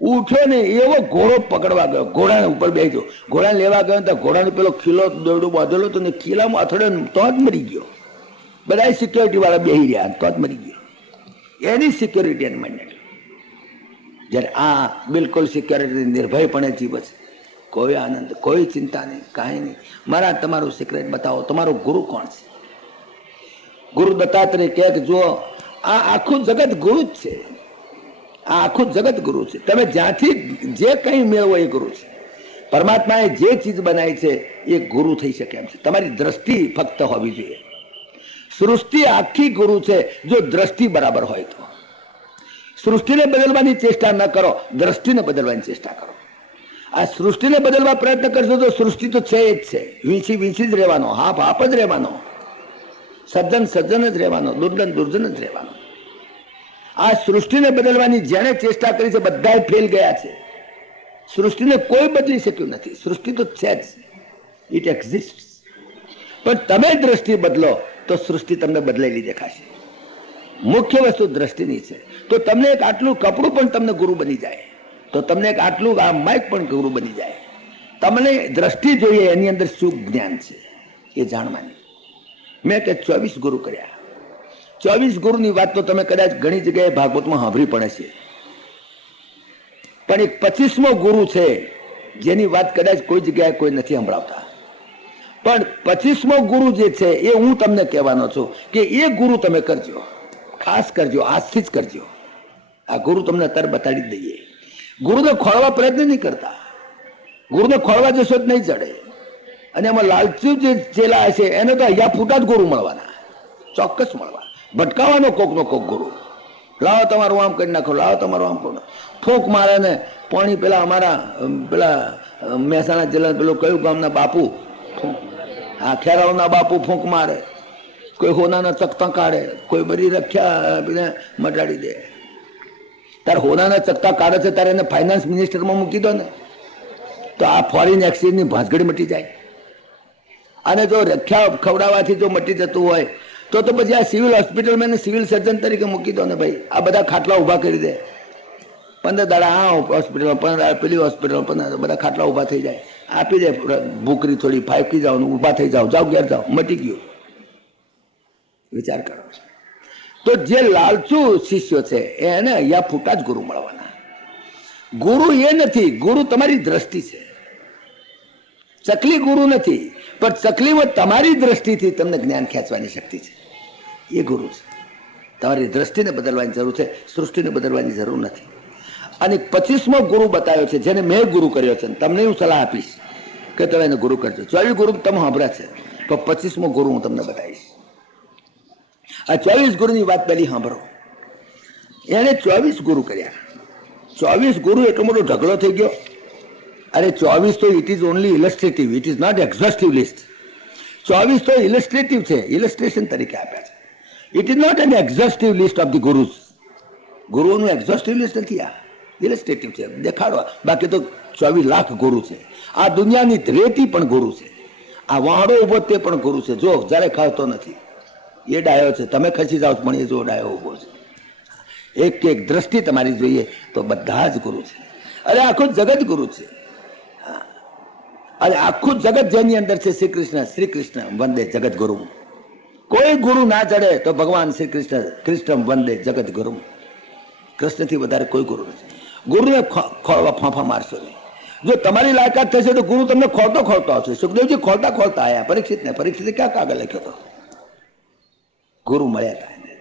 ઉઠ્યો ને એવો ઘોડો પકડવા ગયો, ઘોડાને ઉપર બેસ્યો, ઘોડાને લેવા ગયો તો ઘોડાને પેલો ખીલો દોરડું બાંધેલો હતો ને ખીલામાં અથડ્યો તો જ મરી ગયો. બધા સિક્યોરિટી વાળા બેસી રહ્યા તો જ મરી ગયો. એની સિક્યોરિટી એને માન્ય. જ્યારે આ બિલકુલ સિક્યોરિટી, નિર્ભયપણે જીવે છે, કોઈ આનંદ, કોઈ ચિંતા નહીં, કાંઈ નહીં. મારા તમારું સિક્રેટ બતાવો. તમારો ગુરુ કોણ છે? ગુરુ દત્તાત્રેય કહે કે જુઓ, આ આખું જગત ગુરુ જ છે, આ આખું જગત ગુરુ છે. તમે જ્યાંથી જે કંઈ મેળવો એ ગુરુ છે. પરમાત્માએ જે ચીજ બનાવી છે એ ગુરુ થઈ શકે એમ છે. તમારી દ્રષ્ટિ ફક્ત હોવી જોઈએ. સૃષ્ટિ આખી ગુરુ છે જો દ્રષ્ટિ બરાબર હોય તો. સૃષ્ટિને બદલવાની ચેષ્ટા ન કરો, દ્રષ્ટિને બદલવાની ચેષ્ટા કરો. આ સૃષ્ટિને બદલવા પ્રયત્ન કરશો તો સૃષ્ટિ તો છે જ છે, વીંછી જ રહેવાનો, હાપ જ રહેવાનો, સજ્જન જ રહેવાનો, દુર્જન જ રહેવાનો. આ સૃષ્ટિને બદલવાની જેને ચેષ્ટા કરી છે બધા ફેલ ગયા છે. સૃષ્ટિને કોઈ બદલી શક્યું નથી. સૃષ્ટિ તો છે જ, ઇટ એક્ઝિસ્ટ. પણ તમે દ્રષ્ટિ બદલો તો સૃષ્ટિ તમને બદલાયેલી દેખાશે. મુખ્ય વસ્તુ દ્રષ્ટિની છે. તો તમને એક આટલું કપડું પણ તમને ગુરુ બની જાય, તો તમને એક આટલું આ માઇક પણ ગુરુ બની જાય. તમને દ્રષ્ટિ જોઈએ, એની અંદર શું જ્ઞાન છે એ જાણવાની. મેં કે 24 ગુરુ કર્યા. 24 ગુરુની વાત તો તમે કદાચ ઘણી જગ્યાએ ભાગવતમાં સાંભળી પડે છે, પણ એક 25મો ગુરુ છે જેની વાત કદાચ કોઈ જગ્યાએ કોઈ નથી સંભળાવતા. પણ 25મો ગુરુ જે છે એ હું તમને કહેવાનો છું કે એ ગુરુ તમે કરજો, ખાસ કરજો, આજથી જ કરજો. આ ગુરુ તમને અત્યારે બતાડી જ દઈએ. ગુરુને ખોળવા પ્રયત્ન નહીં કરતા. ગુરુને ખોળવા જશો જ નહીં ચડે. અને એમાં લાલચુ જે ચેલા હશે એને તો અહીંયા ફૂટા જ ગુરુ મળવાના, ચોક્કસ મળવા. ભટકાવાનો કોકનો કોક ગુરુ, લાવો તમારું આમ કરી નાખો, લાવો તમારું આમ કરો, ફૂંક મારે ને પાણી પેલા અમારા પેલા મહેસાણા જિલ્લા પેલું કયું ગામના બાપુ, હા ખેરાળુના બાપુ ફૂંક મારે, કોઈ હોનાના ચકતા કાઢે, કોઈ બધી રખ્યા મટાડી દે. તારે હોનાના ચકતા કાઢે છે તારે એને ફાઇનાન્સ મિનિસ્ટરમાં મૂકી દો ને, તો આ ફોરેન એક્સચેન્જની ભાંસગડી મટી જાય. અને જો રખ્યા ખવડાવવાથી જો મટી જતું હોય તો પછી આ સિવિલ હોસ્પિટલમાં સિવિલ સર્જન તરીકે મૂકી દો ને ભાઈ. આ બધા ખાટલા ઊભા કરી દે, 15 દાડા આ હોસ્પિટલ, 15 દાડા પેલી હોસ્પિટલ, 15 બધા ખાટલા ઊભા થઈ જાય, આપી દે ભૂકરી થોડી ફાંકી જાઓ, ઊભા થઈ જાઓ, જાઓ ઘેર જાઓ, મટી ગયું. વિચાર કરો. તો જે લાલચુ શિષ્યો છે એને અહીંયા ફૂટા જ ગુરુ મળવાના. ગુરુ એ નથી, ગુરુ તમારી દ્રષ્ટિ છે. ચકલી ગુરુ નથી, પણ ચકલીમાં તમારી દ્રષ્ટિથી તમને જ્ઞાન ખેંચવાની શક્તિ છે, એ ગુરુ છે. તમારી દ્રષ્ટિને બદલવાની જરૂર છે, સૃષ્ટિને બદલવાની જરૂર નથી. અને 25મો ગુરુ બતાવ્યો છે, જેને મેં ગુરુ કર્યો છે. તમને હું સલાહ આપીશ કે તમે એને ગુરુ કરજો. 24 ગુરુ તમે સાંભળ્યા છે, તો 25મો ગુરુ હું તમને બતાવીશ. આ 24 ગુરુની વાત પહેલી સાંભળો. એને 24 ગુરુ કર્યા. 24 ગુરુ એટલો મોટો ઢગલો થઈ ગયો. અરે 24 તો it is only illustrative, it is not exhaustive list. 24 તો ઇલસ્ટ્રેટિવ છે, ઇલસ્ટ્રેશન તરીકે આપ્યા છે. It is not an exhaustive list of the gurus. ગુરુઓનું એક્ઝોસ્ટિવ લિસ્ટ નથી, આ ઇલસ્ટ્રેટિવ છે, દેખાડવા. બાકી તો 24 લાખ ગુરુ છે. આ દુનિયાની રેતી પણ ગુરુ છે, આ વાહડો ઉભો તે પણ ગુરુ છે. જો જ્યારે ખાતો નથી એ ડાયો છે, તમે ખસી જાઓ પણ એ જો ડાયો ઉભો છે. એક એક દ્રષ્ટિ તમારી જોઈએ તો બધા જ ગુરુ છે. અરે આખું જગત ગુરુ છે. અને આખું જગત જેની અંદર છે શ્રી કૃષ્ણ વંદે જગત ગુરુ. કોઈ ગુરુ ના ચડે તો ભગવાન શ્રી કૃષ્ણ વંદે જગત ગુરુ. કૃષ્ણથી વધારે કોઈ ગુરુ નથી. ગુરુને ખોળવા ફાંફા મારશો નહીં. જો તમારી લાયકાત થશે તો ગુરુ તમને ખોલતો ખોલતો આવશે. સુખદેવજી ખોલતા ખોલતા આવ્યા પરીક્ષિતને ક્યાં કાગળ લખ્યો હતો? ગુરુ મળ્યા હતા એને.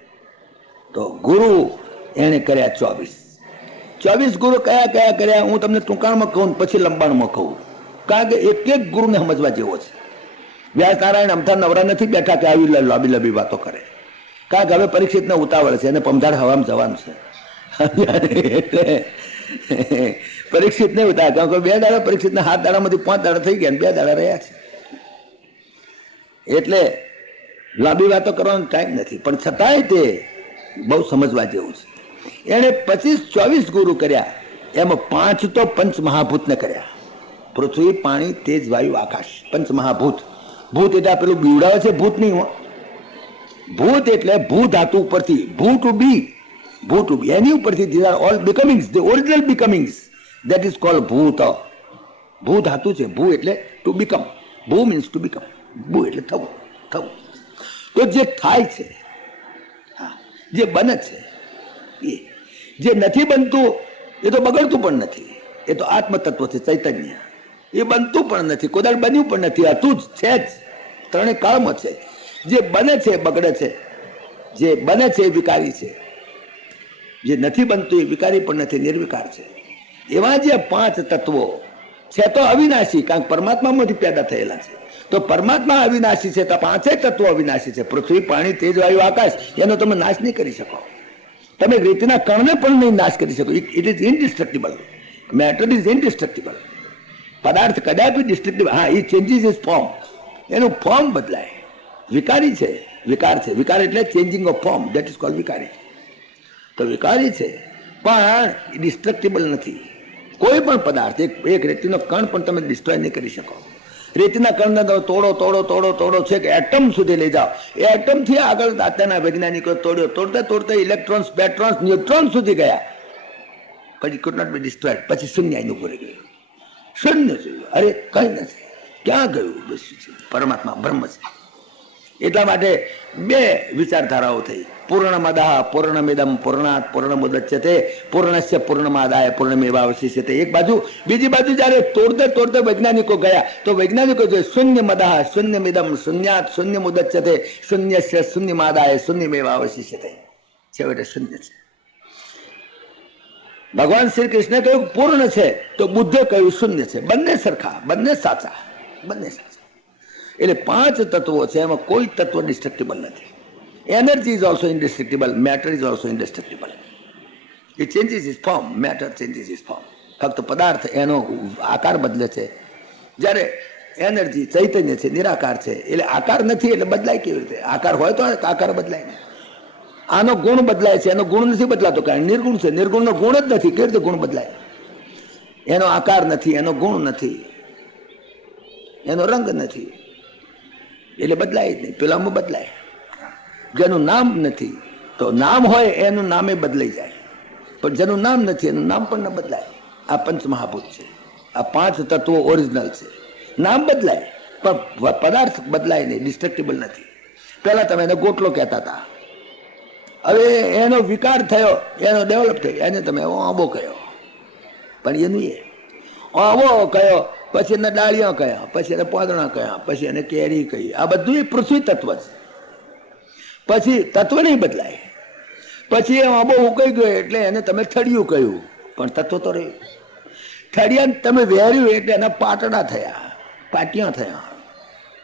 તો ગુરુ એને કર્યા 24 ગુરુ કયા કયા કર્યા હું તમને ટૂંકાણમાં કહું, પછી લંબાણમાં કહું, કારણ કે એક એક ગુરુને સમજવા જેવો છે. વ્યાસ નારાયણ અમથા નવરા નથી બેઠા કે આવી લાંબી લાંબી વાતો કરે, કારણ કે હવે પરીક્ષિતને ઉતાવળ છે અને પમદાર હવામાં જવાનું છે. એટલે પરીક્ષિત નહીં ઉતાર, કારણ કે 2 દાડા પરીક્ષિતના 7 દાડામાંથી 5 દાડા થઈ ગયા, 2 દાડા રહ્યા છે. એટલે લાંબી વાતો કરવાનો ટાઈમ નથી, પણ છતાંય તે બહુ સમજવા જેવું છે. એને 25-24 ગુરુ કર્યા. એમાં 5 તો પંચ મહાભૂતને કર્યા: પૃથ્વી, પાણી, તેજ, વાયુ, આકાશ. પંચ મહાભૂત. ભૂત એટલે પેલું બીવડાવે છે ભૂત નહીં. ભૂત એટલે ભૂ ધાતુ ઉપરથી, ભૂ ટુ બી, એની ઉપરથી this are all becomings, the original becomings, that is called ભૂત. ભૂ ધાતુ છે, ભૂ એટલે ટુ બીકમ, ભૂ મીન્સ ટુ બીકમ, ભૂ એટલે થવું. તો જે થાય છે, જે બને છે, એ જે નથી બનતું એ તો બગડતું પણ નથી, એ તો આત્મતત્વ છે, ચૈતન્ય. એ બનતું પણ નથી, કોદાળ બન્યું પણ નથી, હતું જ છે જ, ત્રણે કાળમાં છે. જે બને છે એ બગડે છે, જે બને છે એ વિકારી છે, જે નથી બનતું એ વિકારી પણ નથી, નિર્વિકાર છે. એવા જે 5 તત્વો છે તો અવિનાશી, કારણ કે પરમાત્મામાંથી પેદા થયેલા છે. તો પરમાત્મા અવિનાશી છે, તો 5 તત્વો અવિનાશી છે: પૃથ્વી, પાણી, તેજ, વાયુ, આકાશ. એનો તમે નાશ નહીં કરી શકો. તમે રેતીના કણને પણ નહીં નાશ કરી શકો. It is indestructible. Matter is indestructible. પદાર્થ કદાપી ડિસ્ટ્રક્ટિબલ, હા, એ ચેન્જીસ ઇઝ ફોર્મ. એનું ફોર્મ બદલાય. વિકારી છે, વિકાર છે. વિકાર એટલે changing of form, that is called વિકારી. તો વિકારી છે પણ ડિસ્ટ્રક્ટિબલ નથી. કોઈ પણ પદાર્થ, એક રેતીનો કણ પણ તમે ડિસ્ટ્રોય નહીં કરી શકો. રેતીના કણને તોડો છે કે એટમ સુધી લઈ જાઓ. એ એટમથી આગળ અત્યારના વૈજ્ઞાનિકો તોડતા ઇલેક્ટ્રોન્સ, પેટ્રોન્સ, ન્યુટ્રોન સુધી ગયા, પછી કુડ નોટ બી ડિસ્ટ્રોયડ. પછી શૂન્ય એનું પૂરી ગયું. શૂન્ય જોયું, અરે કઈ નથી, ક્યાં ગયું? બસ પરમાત્મા બ્રહ્મ છે. એટલા માટે 2 વિચારધારાઓ થઈ: પૂર્ણમદઃ પૂર્ણમિદં પૂર્ણાત પૂર્ણમુદચ્યતે પૂર્ણસ્ય પૂર્ણમાદાય પૂર્ણમેવાવશિષ્યતે. એક બાજુ. બીજી બાજુ જયારે તોડતે વૈજ્ઞાનિકો ગયા તો વૈજ્ઞાનિકો જો શૂન્યમદઃ શૂન્યમિદં શૂન્યાત શૂન્યમુદચ્યતે શૂન્યસ્ય શૂન્યમાદાય શૂન્યમેવાવશિષ્યતે. છેવટે શૂન્ય છે. ભગવાન શ્રી કૃષ્ણે કહ્યું પૂર્ણ છે, તો બુદ્ધે કહ્યું શૂન્ય છે. બંને સરખા, બંને સાચા, બંને સાચા. એટલે 5 તત્વો છે, એમાં કોઈ તત્વ ડિસ્ટ્રક્ટિબલ નથી. Energy is also indestructible, matter is also indestructible. It changes is form, matter changes is form. ફક્ત પદાર્થ એનો આકાર બદલે છે. જ્યારે એનર્જી ચૈતન્ય છે, નિરાકાર છે, એટલે આકાર નથી એટલે બદલાય કેવી રીતે? આકાર હોય તો આકાર બદલાય ને. આનો ગુણ બદલાય છે, એનો ગુણ નથી બદલાતો, કારણ નિર્ગુણ છે. નિર્ગુણનો ગુણ જ નથી, કેવી રીતે ગુણ બદલાય? એનો આકાર નથી, એનો ગુણ નથી, એનો રંગ નથી, એટલે બદલાય જ નહીં. પેલામાં બદલાય. જેનું નામ નથી તો નામ હોય એનું નામે બદલાઈ જાય, પણ જેનું નામ નથી એનું નામ પણ ન બદલાય. આ પંચમહાભૂત છે, આ પાંચ તત્વો ઓરિજિનલ છે. નામ બદલાય પણ પદાર્થ બદલાય નહીં, ડિસ્ટ્રક્ટિબલ નથી. પહેલા તમે એને ગોટલો કહેતા હતા, હવે એનો વિકાર થયો, એનો ડેવલપ થયો, એને તમે આંબો કહ્યો, પણ એનું એ આંબો કયો, પછી એને ડાળીઓ કયા, પછી એને પોદણા કયા, પછી એને કેરી કહી. આ બધું એ પૃથ્વી તત્વ છે. પછી તત્વ નહીં બદલાય. પછી એ આંબો ઉકાઈ ગયો એટલે એને તમે થળિયું કહ્યું, પણ તત્વ તો રહ્યું. થળિયા તમે વેર્યું એટલે એના પાટડા થયા, પાટિયા થયા,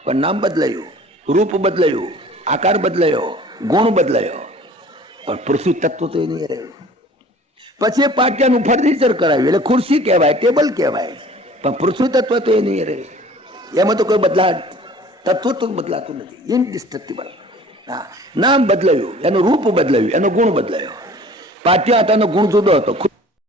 પણ નામ બદલાયું, રૂપ બદલાયું, આકાર બદલાયો, ગુણ બદલાયો, પણ પૃથ્વી તત્વ તો એ નહીં રહ્યું. પછી એ પાટિયાનું ફર્નિચર કરાવ્યું એટલે ખુરશી કહેવાય, ટેબલ કહેવાય, પણ પૃથ્વી તત્વ તો એ નહીં રહ્યું. એમાં તો કોઈ બદલાટ, તત્વ તો બદલાતું નથી, ઇનડિસ્ટ્રક્ટિબલ. હા, નામ બદલાયું, એનું રૂપ બદલાયું, એનો ગુણ બદલાયો. પાટિયા હતા, એનો ગુણ જુદો હતો.